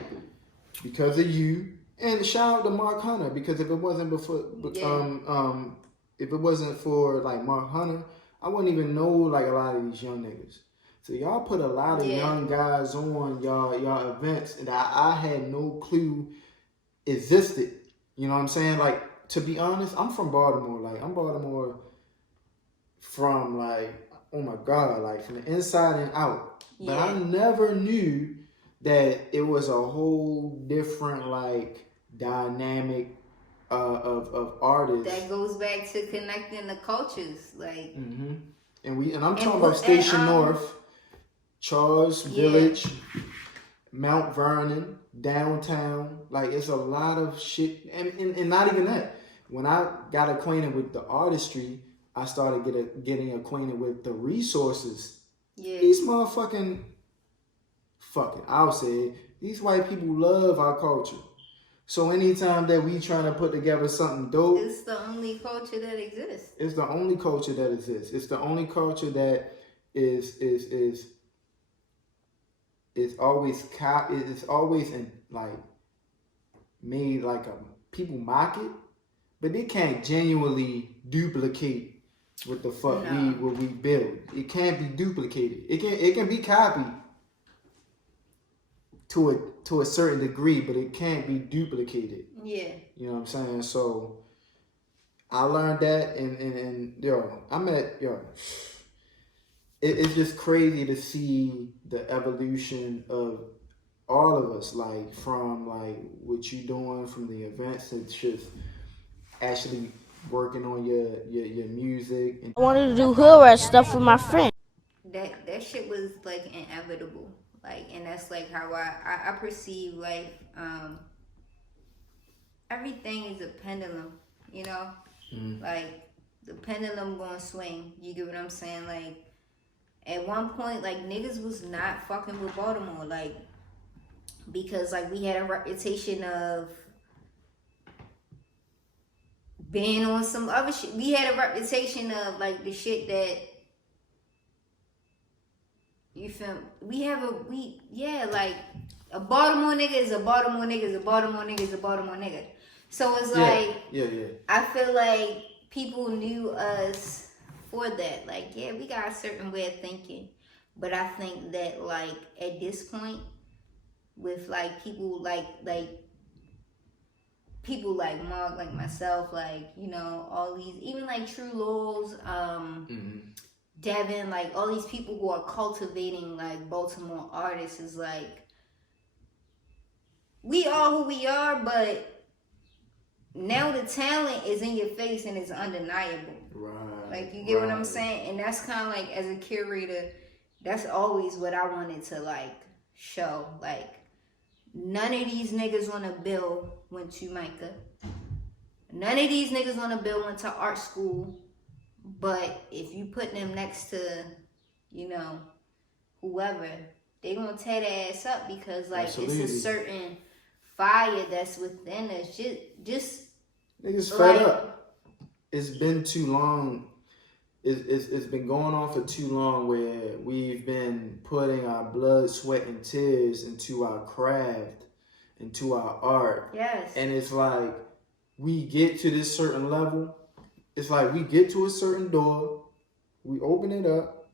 because of you. And shout out to Mark Hunter, because if it wasn't for like Mark Hunter, I wouldn't even know like a lot of these young niggas. So y'all put a lot of young guys on y'all events that I had no clue existed. You know what I'm saying? Like, to be honest, I'm from Baltimore. Like, I'm Baltimore from, like, oh my God, like, from the inside and out. But I never knew that it was a whole different, like, dynamic of artists. That goes back to connecting the cultures, like. Mm-hmm. And I'm talking about Station North, Charles Village, Mount Vernon, downtown. Like, it's a lot of shit, and not even that. When I got acquainted with the artistry, I started getting acquainted with the resources. Yeah. These motherfucking, I'll say it, these white people love our culture. So anytime that we trying to put together something dope, it's the only culture that exists. It's the only culture that exists. It's the only culture that is always it's always in like made like people mock it, but they can't genuinely duplicate what the fuck what we build. It can't be duplicated. It can be copied to a certain degree, but it can't be duplicated. Yeah. You know what I'm saying? So I learned that, and it's just crazy to see the evolution of all of us, like from like what you doing from the events to just actually working on your music. And I wanted to do hood rat stuff with my friend. That shit was like inevitable, like, and that's like how I perceive life. Everything is a pendulum, you know. Like, the pendulum gonna swing. You get what I'm saying? Like, at one point, like, niggas was not fucking with Baltimore, like, because like we had a reputation of being on some other shit. We had a reputation of like the shit that you feel. Like a Baltimore nigga is a Baltimore nigga is a Baltimore nigga is a Baltimore nigga. So it's like, I feel like people knew us for that. Like, yeah, we got a certain way of thinking. But I think that, like, at this point, with, like, people like people like Mark, like myself, like, you know, all these, even, like, True Laws, Devin, like, all these people who are cultivating, like, Baltimore artists is, like, we are who we are, but now the talent is in your face and it's undeniable. Right. Like, you get what I'm saying? And that's kind of like, as a curator, that's always what I wanted to, like, show. Like, none of these niggas on a bill went to Micah. None of these niggas on a bill went to art school. But if you put them next to, you know, whoever, they gonna tear their ass up because, like, It's a certain fire that's within us. Just niggas fed up. It's been too long. It's been going on for too long where we've been putting our blood, sweat, and tears into our craft, into our art. Yes. And it's like we get to this certain level. It's like we get to a certain door, we open it up,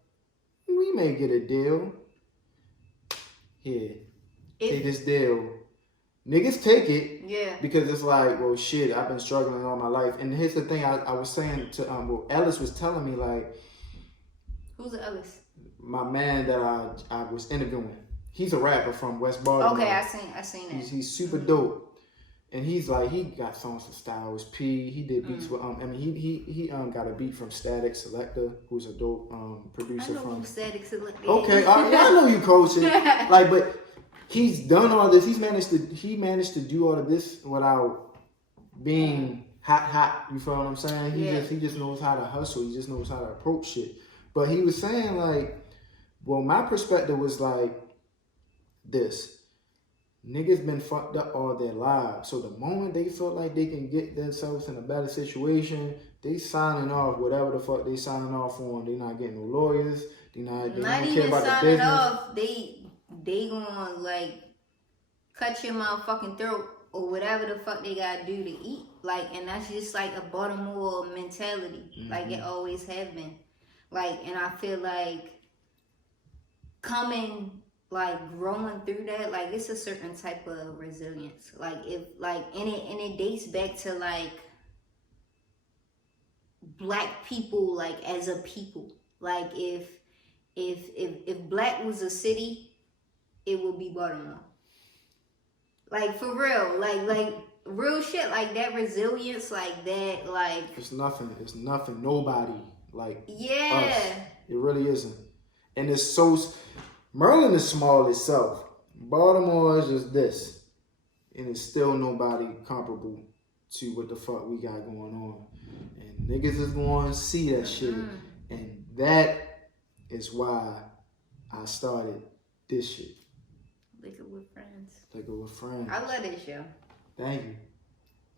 we may get a deal. Here, take this deal. Niggas take it, because it's like, well, shit, I've been struggling all my life. And here's the thing, I was saying to, Ellis was telling me, like, who's Ellis? My man that I was interviewing. He's a rapper from West Baltimore. Okay, I seen that. He's super dope. And he's like, he got songs with Styles P. He did beats with he got a beat from Static Selector, who's a dope producer. I know from Static Selector. Okay, I know you coaching. Like, but he's done all this. He managed to do all of this without being hot. You feel what I'm saying? He just knows how to hustle. He just knows how to approach shit. But he was saying, like, well, my perspective was like this. Niggas been fucked up all their lives. So the moment they feel like they can get themselves in a better situation, they signing off whatever the fuck they signing off on. They not getting no lawyers. They don't care about the business. Off. They gonna, like, cut your motherfucking throat or whatever the fuck they gotta do to eat. Like, and that's just like a Baltimore mentality. Like, it always have been. Like, and I feel like growing through that, like, it's a certain type of resilience. Like, if, like, and it dates back to, like, black people, like, as a people. Like, if black was a city, it would be Baltimore. Like, for real. Like real shit, like that resilience, like that, like It's nothing. Nobody like yeah. us. It really isn't. And it's so. Maryland is small itself. Baltimore is just this, and it's still nobody comparable to what the fuck we got going on. And niggas is going to see that shit, and that is why I started this shit. Liquor with friends. Liquor with friends. I love this show. Thank you.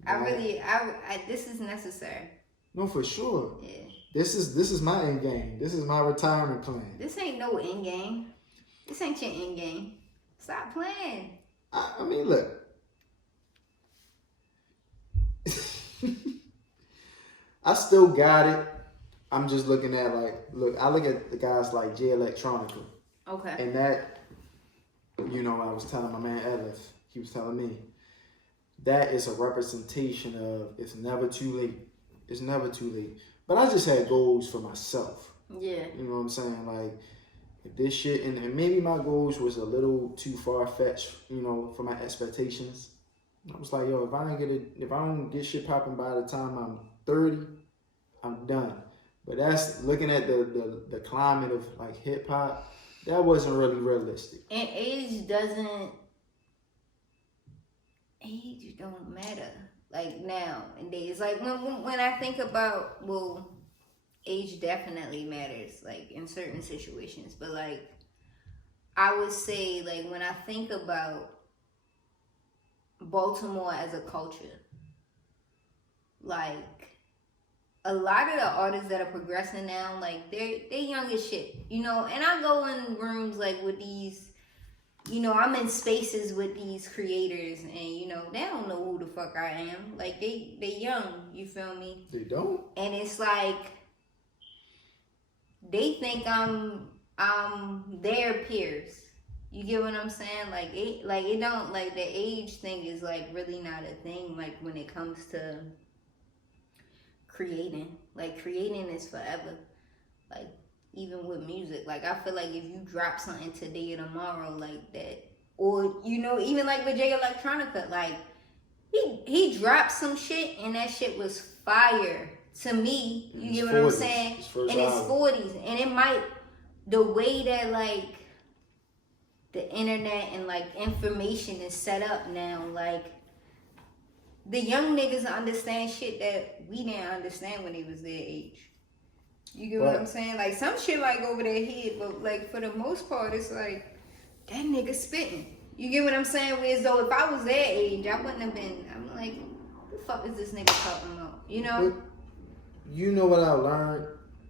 I this is necessary. No, for sure. Yeah. This is my end game. This is my retirement plan. This ain't no end game. This ain't your end game. Stop playing. I mean, look. I still got it. I'm just looking at I look at the guys like J Electronica. Okay. And that, I was telling my man Elif, he was telling me, that is a representation of it's never too late. It's never too late. But I just had goals for myself. Yeah. You know what I'm saying? Like, if this shit, and maybe my goals was a little too far-fetched, for my expectations. I was like, yo, if I don't get shit popping by the time I'm 30, I'm done. But that's looking at the climate of like hip hop, that wasn't really realistic. And age don't matter. Like nowadays, like when I think about, age definitely matters, like in certain situations. But like I would say, like when I think about Baltimore as a culture, like a lot of the artists that are progressing now, like they're young as shit, and I go in rooms like with these, I'm in spaces with these creators, and they don't know who the fuck I am. Like they young, you feel me? They don't. And it's like they think I'm their peers. You get what I'm saying? Like it don't, like the age thing is like really not a thing. Like when it comes to creating, like creating is forever. Like even with music, like I feel like if you drop something today or tomorrow like that, or even like with J Electronica, like he dropped some shit and that shit was fire to me. You get what I'm saying? In his 40s, and it might, the way that like the internet and like information is set up now, like the young niggas understand shit that we didn't understand when they was their age. You get what I'm saying? Like some shit might go over their head, but like for the most part, it's like that nigga spitting. You get what I'm saying? Whereas though if I was their age, I wouldn't have been. I'm like, what the fuck is this nigga talking about? But you know what I learned,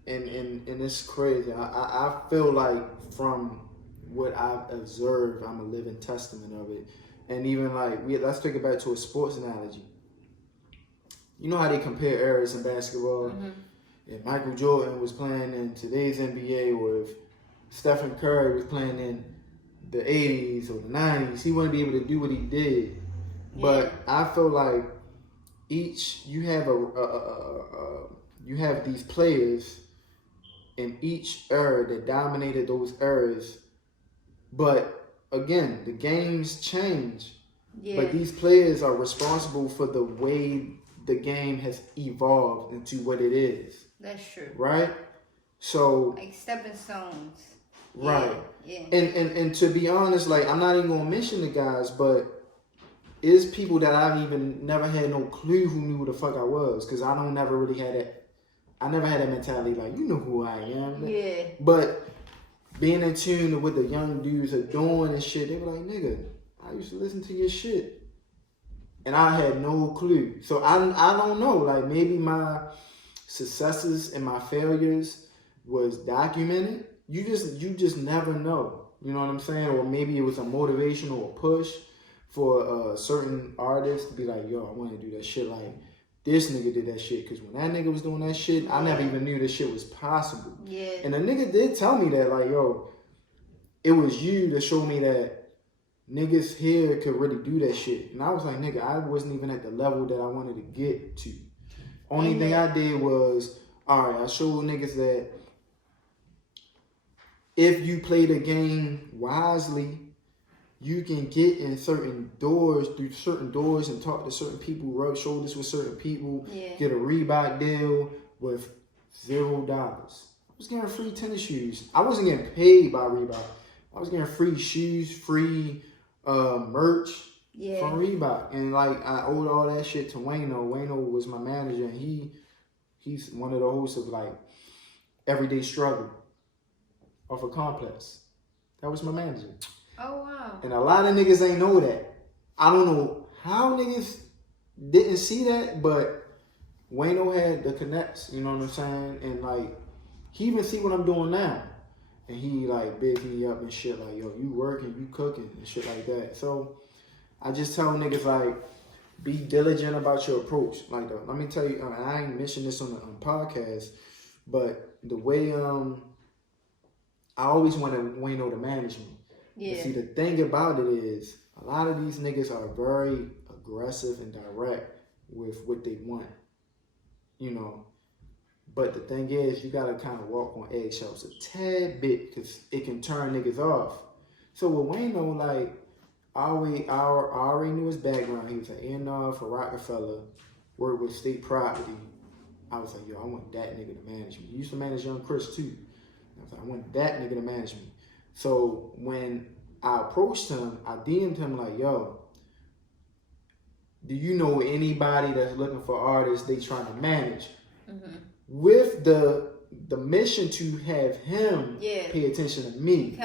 and it's crazy. I feel like from what I've observed, I'm a living testament of it. And even like, let's take it back to a sports analogy. You know how they compare eras in basketball? Mm-hmm. If Michael Jordan was playing in today's NBA, or if Stephen Curry was playing in the 80s or the 90s, he wouldn't be able to do what he did. Yeah. But I feel like you have these players in each era that dominated those eras. But again, the games change. Yeah. But these players are responsible for the way the game has evolved into what it is. That's true. Right? So like stepping stones. Right. Yeah. And to be honest, like I'm not even gonna mention the guys, but it's people that I've even never had no clue who knew who the fuck I was, because I never had that mentality like, you know who I am. Yeah. But being in tune to what the young dudes are doing and shit, they were like, nigga, I used to listen to your shit. And I had no clue. So I don't know. Like maybe my successes and my failures was documented. You just never know. You know what I'm saying? Or maybe it was a motivation or a push for a certain artist to be like, yo, I want to do that shit like this nigga did that shit. Because when that nigga was doing that shit, I never even knew this shit was possible. Yeah. And the nigga did tell me that, like, yo, it was you that showed me that niggas here could really do that shit. And I was like, nigga, I wasn't even at the level that I wanted to get to. Only thing I did was, all right, I showed niggas that if you play the game wisely you can get in certain doors, through certain doors, and talk to certain people, rub shoulders with certain people, get a Reebok deal with $0. I was getting free tennis shoes. I wasn't getting paid by Reebok. I was getting free shoes, free merch from Reebok. And like I owed all that shit to Wayno. Wayno was my manager, and he's one of the hosts of like Everyday Struggle off of Complex. That was my manager. Oh wow. And a lot of niggas ain't know that. I don't know how niggas didn't see that, but Wayno had the connects, you know what I'm saying? And like, he even see what I'm doing now. And he like bigs me up and shit like, yo, you working, you cooking and shit like that. So I just tell niggas like, be diligent about your approach. Like, let me tell you, I ain't mentioned this on the podcast, but the way I always wanted Wayno to manage me. Yeah. But see, the thing about it is, a lot of these niggas are very aggressive and direct with what they want, you know. But the thing is, you gotta kind of walk on eggshells a tad bit, because it can turn niggas off. So with Wayno, like, I already knew his background. He was an A&R for Rockefeller, worked with State Property. I was like, yo, I want that nigga to manage me. He used to manage Young Chris too. I was like, I want that nigga to manage me. So when I approached him, I DM'd him like, yo, do you know anybody that's looking for artists they trying to manage? Mm-hmm. With the mission to have him pay attention to me.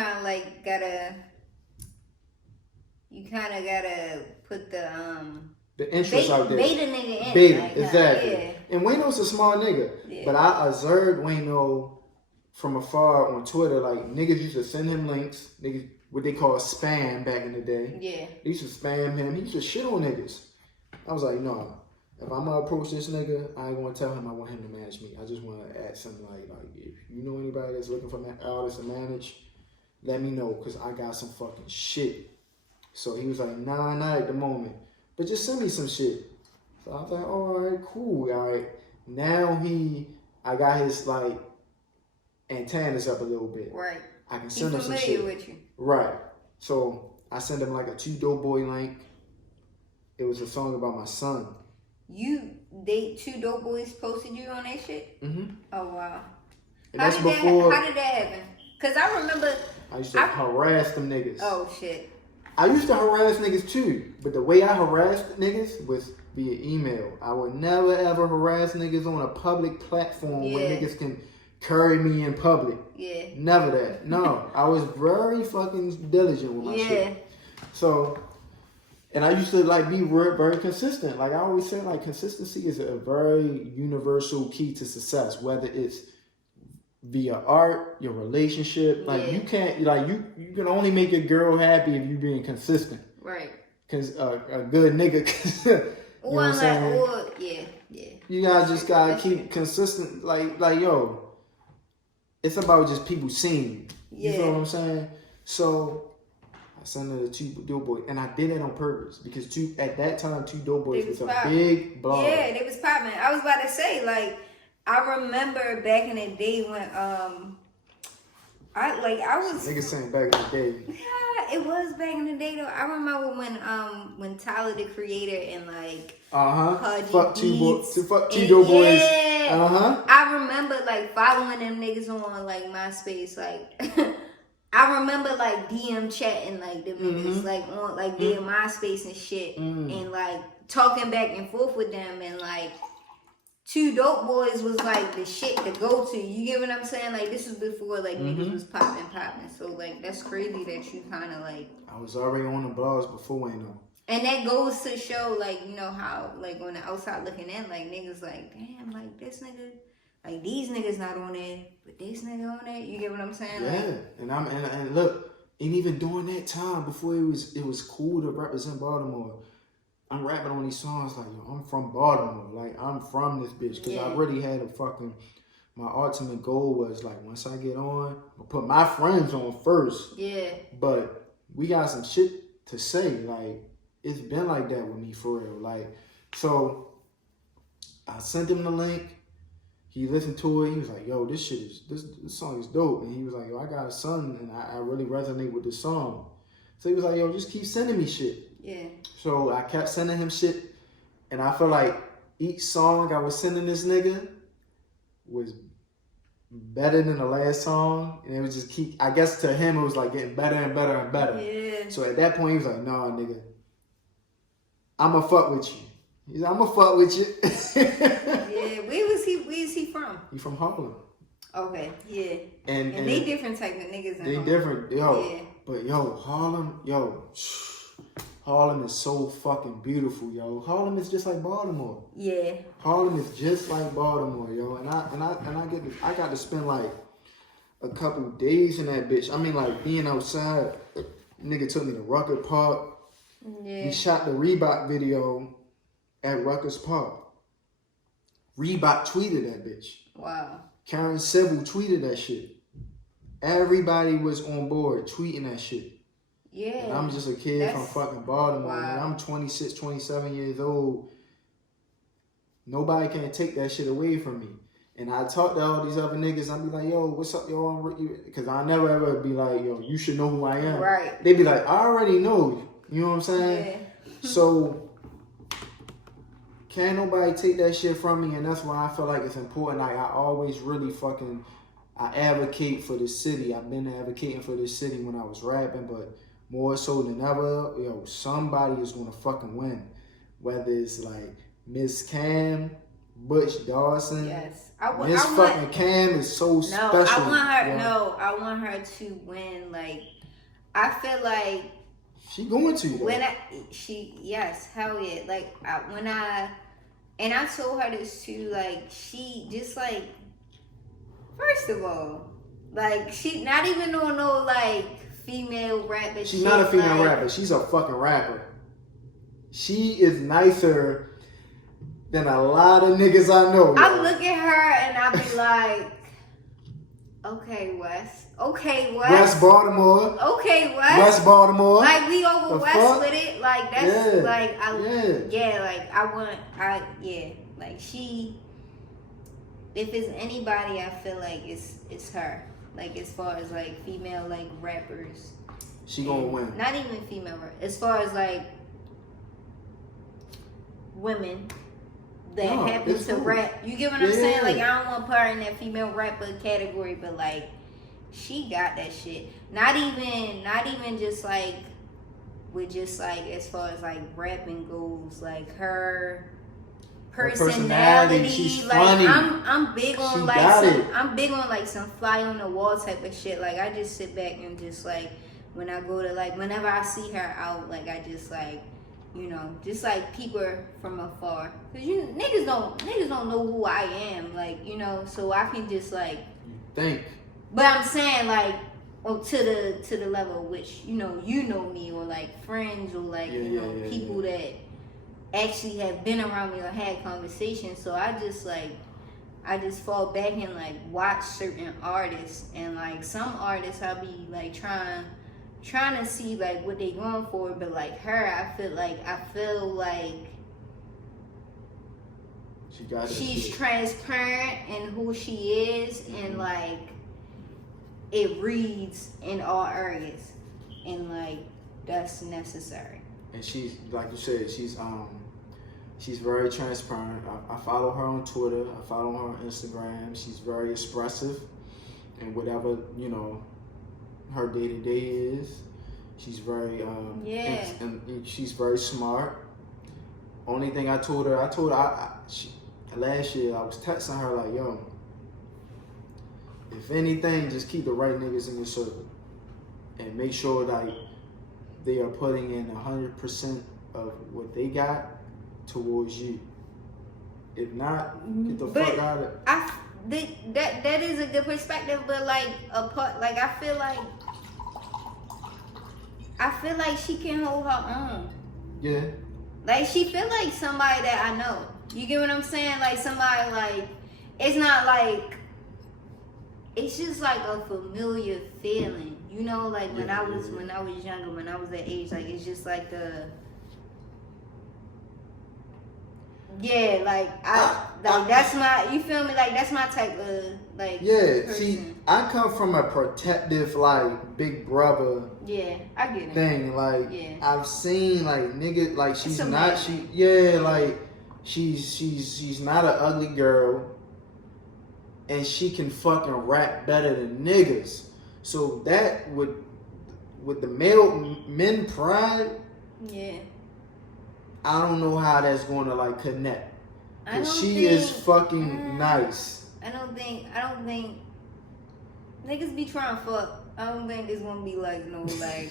You kind of gotta put the interest out there. Bait a nigga in. Bait, like, exactly. Yeah. And Wayno's a smart nigga. Yeah. But I observed Wayno from afar on Twitter. Like, niggas used to send him links. Niggas, what they call spam back in the day. Yeah. They used to spam him. He used to shit on niggas. I was like, no. If I'm gonna approach this nigga, I ain't gonna tell him I want him to manage me. I just want to ask him like, if you know anybody that's looking for artists to manage, let me know, because I got some fucking shit. So he was like, nah, not at the moment, but just send me some shit. So I was like, all right, cool, all right. Now I got his like antennas up a little bit. Right. I can send him some shit. With you. Right. So I sent him like a 2 Dope Boy link. It was a song about my son. 2 Dope Boys posted you on that shit? Mm-hmm. Oh wow. And how did that happen? Cause I remember I used to harass them niggas. Oh shit. I used to harass niggas too, but the way I harassed niggas was via email. I would never ever harass niggas on a public platform where niggas can carry me in public. Yeah. Never that. No. I was very fucking diligent with my shit. So, and I used to like be very consistent. Like I always say, like consistency is a very universal key to success, whether it's via art, your relationship. Like you can't, like you can only make your girl happy if you being consistent. Right. Cause a good nigga, you know what I'm saying? You guys just gotta keep consistent. Like yo, it's about just people seeing you. You know what I'm saying? So I sent her the 2 Dope Boys, and I did it on purpose because at that time 2 Dope Boys was a big blog. Yeah, they was popping. I was about to say, like, I remember back in the day when I was niggas saying back in the day. Yeah, it was back in the day though. I remember when Tyler the Creator and like fuck 2 Dope Boys. I remember like following them niggas on like MySpace. Like I remember like DM chatting like them niggas like on like their MySpace and shit and like talking back and forth with them, and like 2 Dope Boys was like the shit to go to. You get what I'm saying? Like this was before like niggas was popping. So like that's crazy that you kind of like. I was already on the blogs before, you know. And that goes to show like, you know, how like on the outside looking in, like niggas like, damn, like this nigga, like these niggas not on it, but this nigga on it. You get what I'm saying? Yeah, like, and look, and even during that time before it was cool to represent Baltimore. I'm rapping on these songs like, yo, I'm from Baltimore. Like, I'm from this bitch. Because I really had my ultimate goal was like, once I get on, I'll put my friends on first. Yeah. But we got some shit to say. Like, it's been like that with me for real. Like, so I sent him the link. He listened to it. He was like, yo, this song is dope. And he was like, yo, I got a son and I really resonate with this song. So he was like, yo, just keep sending me shit. Yeah. So I kept sending him shit, and I feel like each song I was sending this nigga was better than the last song, and it was just keep. I guess to him it was like getting better and better and better. Yeah. So at that point he was like, "Nah, nigga, I'ma fuck with you." He's like, "I'ma fuck with you." Yeah. Where is he from? He from Harlem. Okay. Yeah. And they different type of niggas. They different, yo. Yeah. But yo, Harlem is so fucking beautiful, yo. Harlem is just like Baltimore. Yeah. Harlem is just like Baltimore, yo. And I got to spend like a couple days in that bitch. I mean, like being outside. Nigga took me to Rucker Park. Yeah. We shot the Reebok video at Rucker's Park. Reebok tweeted that bitch. Wow. Karen Civil tweeted that shit. Everybody was on board tweeting that shit. Yeah. And I'm just a kid from fucking Baltimore. Wow. Man. I'm 26, 27 years old. Nobody can take that shit away from me. And I talk to all these other niggas. I be like, yo, what's up, yo? I'm Rickie. Because I never ever be like, yo, you should know who I am. Right. They be like, I already know you. You know what I'm saying? Yeah. So, can't nobody take that shit from me. And that's why I feel like it's important. Like, I always really I advocate for this city. I've been advocating for this city when I was rapping, but more so than ever, yo, somebody is gonna fucking win. Whether it's like Miss Cam, Butch Dawson. Yes. Fucking Cam is so special. I want her. yo. No, I want her to win. Like, I feel like She going to. when yes, hell yeah. Like and I told her this too. Like, she just like, first of all, like, she not even on no like female rapper. She's not a female rapper. She's a fucking rapper. She is nicer than a lot of niggas I know. I look at her and I be like, okay, West. Okay, West. West Baltimore. Okay, West. West Baltimore. Like, we over The West fuck? with it. Like, that's Yeah. like, Yeah. like, she, if it's anybody, I feel like it's her. Like, as far as like female like rappers. She gonna win. Not even female rappers. As far as like women that happen to rap. You get what I'm saying? Like, I don't want to put her in that female rapper category, but like, she got that shit. Not even just like with just like as far as like rapping goes, like her personality. She's like funny. I'm big on She like got some it. I'm big on like some fly on the wall type of shit. Like, I just sit back and just like, when I go to like, whenever I see her out, like, I just like, you know, just like peep her from afar. Cause niggas don't know who I am, like, you know, so I can just like Think. But I'm saying like, to the level which you know me, or like friends, or like people that actually have been around me or had conversations. So I just fall back and like watch certain artists, and like some artists I'll be like trying to see like what they going for, but like her, I feel like she's transparent in who she is, and like it reads in all areas, and like that's necessary. And she's, like you said, she's very transparent. I follow her on Twitter. I follow her on Instagram. She's very expressive, and whatever, you know, her day to day is, she's very and she's very smart. Only thing I told her, last year I was texting her like, yo, if anything, just keep the right niggas in your circle, and make sure like they are putting in 100% of what they got towards you. If not, get the fuck out of it. That is a good perspective, but like I feel like she can hold her own. Yeah. Like, she feel like somebody that I know. You get what I'm saying? Like, somebody like, it's not like, it's just like a familiar feeling. You know, like when I was younger, when I was that age, like, it's just like Yeah, like that's my, you feel me? Like that's my type of like Yeah, person. see, I come from a protective, like, big brother Yeah, I get it. thing. Like, Yeah. I've seen, like, nigga, like, she's a not, man. like, she's not an ugly girl, and she can fucking rap better than niggas. So that with the men pride, Yeah. I don't know how that's going to, like, connect. I Cause don't she think, is fucking nice. I don't think niggas be trying to fuck. I don't think it's gonna be like no like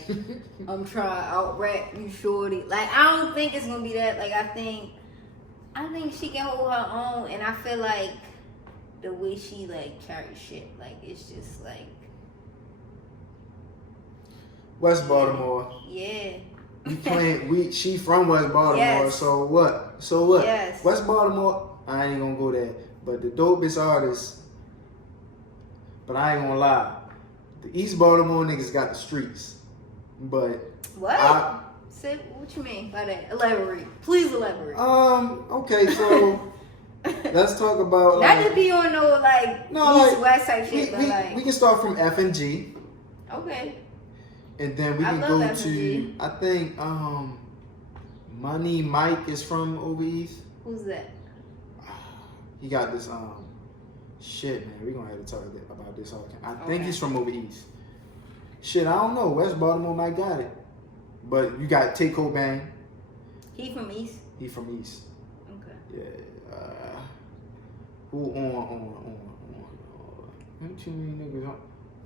I'm trying to out rap you shorty. Like I don't think it's gonna be that. Like I think she can hold her own, and I feel like the way she like carries shit, like it's just like West Baltimore. yeah. You playing? She from West Baltimore. Yes. So what? So what? Yes. West Baltimore. I ain't gonna go there. But the dopest artists. But I ain't gonna lie. The East Baltimore niggas got the streets. But What? Say what you mean by that? Elaborate. Please elaborate. Okay, so let's talk about Not to be on no like East West type shit, but like we can start from F and G. Okay. And then we I can love go F&G. to, I think, Money Mike is from over east. Who's that? He got this, shit, man. We're going to have to talk about this all. I think he's from over east. Shit, I don't know. West Baltimore might got it. But you got Tay Cobain. He from East? He from east. Okay. Yeah. Who on. Them too many niggas on.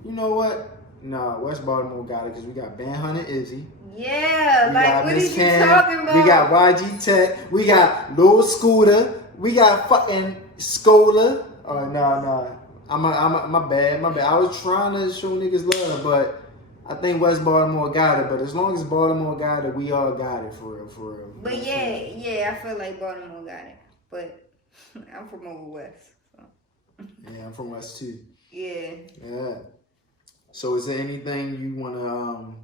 You know what? Nah, West Baltimore got it because we got Van Hunter Izzy. Yeah, We like got what Miss are Cam, you talking about? We got YG Tech. We got Lil Scooter. We got fucking Scola. Oh, no. My bad. I was trying to show niggas love, but I think West Baltimore got it. But as long as Baltimore got it, we all got it for real. But yeah, I feel like Baltimore got it. But I'm from over West. So. Yeah, I'm from West too. Yeah. So is there anything you want to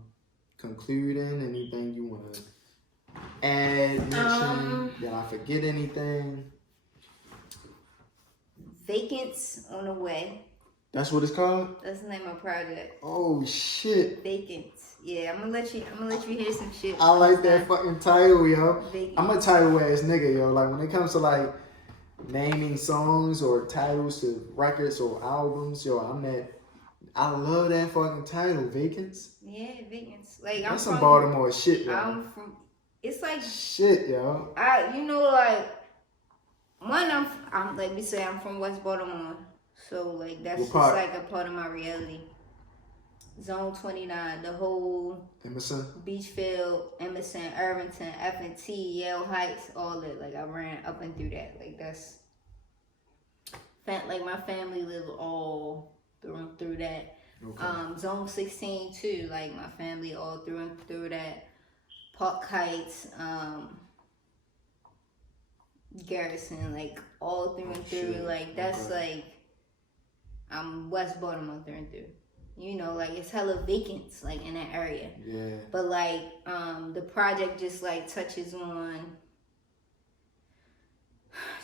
conclude in? Anything you want to add, mention? Did I forget anything? Vacants on the way. That's what it's called? That's the name of my project. Oh shit. Vacants. Yeah, I'm gonna let you hear some shit. I like that fucking title, yo. Vacants. I'm a title ass nigga, yo. Like when it comes to like naming songs or titles to records or albums, yo, I love that fucking title, Vacants. Yeah, Vacants. Like That's I'm some from Baltimore shit, yo. I'm from. It's like shit, yo. I'm like we say I'm from West Baltimore, so like that's just part? like a part of my reality. Zone 29, the whole Emerson. Beachfield, Emerson, Irvington, F&T, Yale Heights, all that. Like I ran up and through that. Like that's like my family live all through that. Okay. Zone 16 too. Like my family all through that. Park Heights, Garrison, like all through and through. Shit. Like that's like I'm West Baltimore through and through. You know, like it's hella vacants like in that area. Yeah. But like the project just like touches on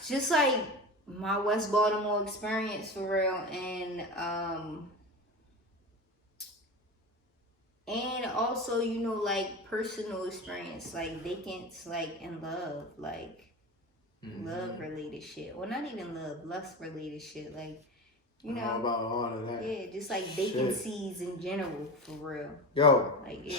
just like my West Baltimore experience for real, and also, you know, like personal experience, like vacants, like in love, like love related shit. Well, not even love, lust related shit. Like, you know, about all of that. Yeah, just like vacancies in general, for real. Yo. Like, yeah.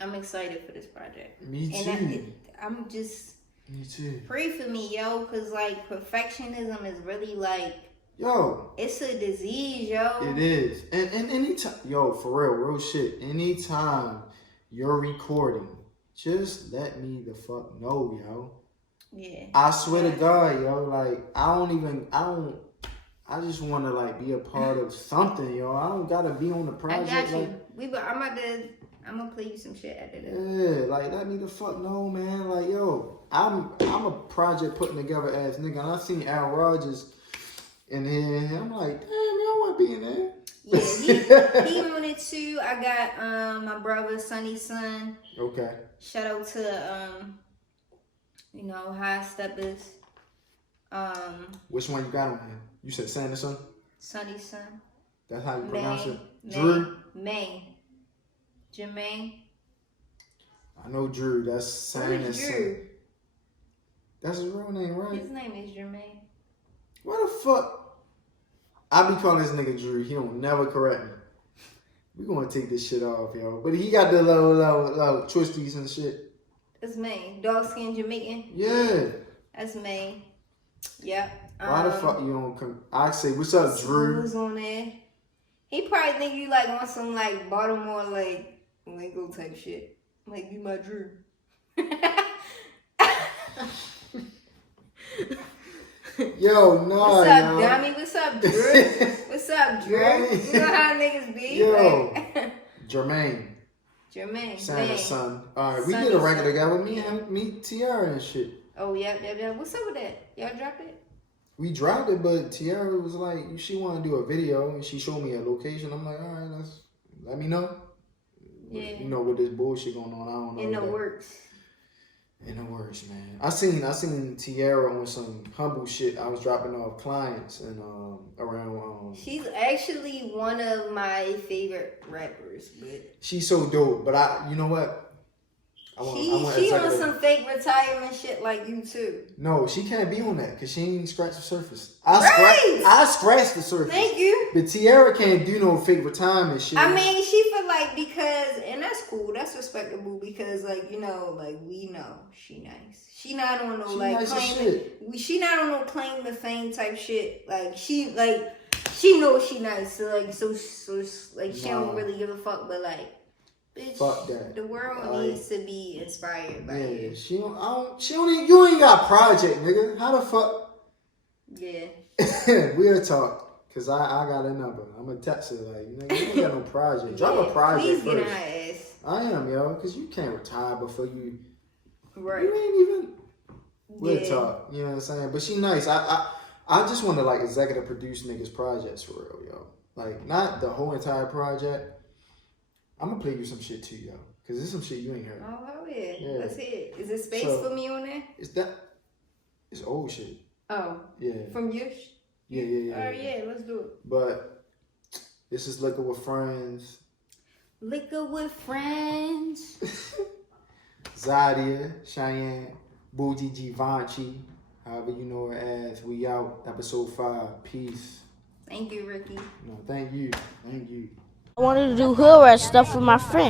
I'm excited for this project. Me too. And I'm just. Me too. Pray for me, yo, because like perfectionism is really like. Yo. It's a disease, yo. It is. And anytime, yo, for real shit. Anytime you're recording, just let me the fuck know, yo. Yeah. I swear to God, yo, like, I just want to, like, be a part of something, yo. I don't got to be on the project. I got you. Like, I'm going to play you some shit after this. Yeah, like, let me the fuck know, man. Like, yo, I'm a project putting together ass nigga. And I seen Al Rogers in here, and I'm like, damn, y'all want to be in there. Yeah, he on it too. I got my brother, Sonny's son. Okay. Shout out to You know, high steppers. Which one you got on here? You said Sanderson? Sunny Sun. That's how you pronounce it? May. Drew? May. Jermaine. I know Drew. That's Sanderson. Who's Drew? That's his real name, right? His name is Jermaine. What the fuck? I be calling this nigga Drew. He don't never correct me. We gonna take this shit off, yo. But he got the little twisties and shit. That's May. Dark skin Jamaican. Yeah. That's May. Yep. Why the fuck you don't come? I say, what's up, Drew? Who's on there? He probably think you like on some like Baltimore like lingo type shit. Like you my Drew. Yo, no. What's up, dummy? What's up, Drew? What's up, Drew? You know how niggas be? Yo, like, Jermaine. Jermaine. Santa's son. All right, we Sonny did a record son. together. Me, Tiara and shit. Oh, yep. What's up with that? Y'all dropped it? We dropped it, but Tiara was like, she wanted to do a video, and she showed me a location. I'm like, all right, let me know. Yeah. You know, with this bullshit going on, I don't know. In the works. In the works, man. I seen Tiara on some humble shit. I was dropping off clients and around. She's actually one of my favorite rappers, but She's so dope, but you know what? She on some fake retirement shit like you too. No, she can't be on that because she ain't scratched the surface. Right. I scratched the surface. Thank you. But Tiara can't do no fake retirement shit. I mean, she feel like because, and that's cool, that's respectable because, like, you know, like we know she nice. She not on no she like nice as claim. shit. She not on no claim to fame type shit. Like she knows she nice. So like she don't really give a fuck. But like, bitch, fuck that. the world needs to be inspired by you. She don't even, you ain't got project, nigga. How the fuck? Yeah. We'll talk. Cause I got a number. I'm gonna text her like, nigga, you ain't got no project. Drop a project Please first. get in her ass. I am, yo, cause you can't retire before you. Right. You ain't even. We'll Yeah. talk. You know what I'm saying? But she nice. I just want to like executive produce niggas projects for real, yo. Like not the whole entire project. I'm gonna play you some shit too, yo. Cause there's some shit you ain't heard. Oh, hell yeah. Yeah. Let's hear it. Is there space So- for me on there? It's old shit. Oh. Yeah. From you? Yeah. Oh, yeah. Let's do it. But this is Liquor with Friends. Liquor with friends. Zadia, Cheyanne, Bougie Givenchy, however you know her as. We out. Episode 5. Peace. Thank you, Rickie. No, thank you. I wanted to do hood rat stuff with my friend.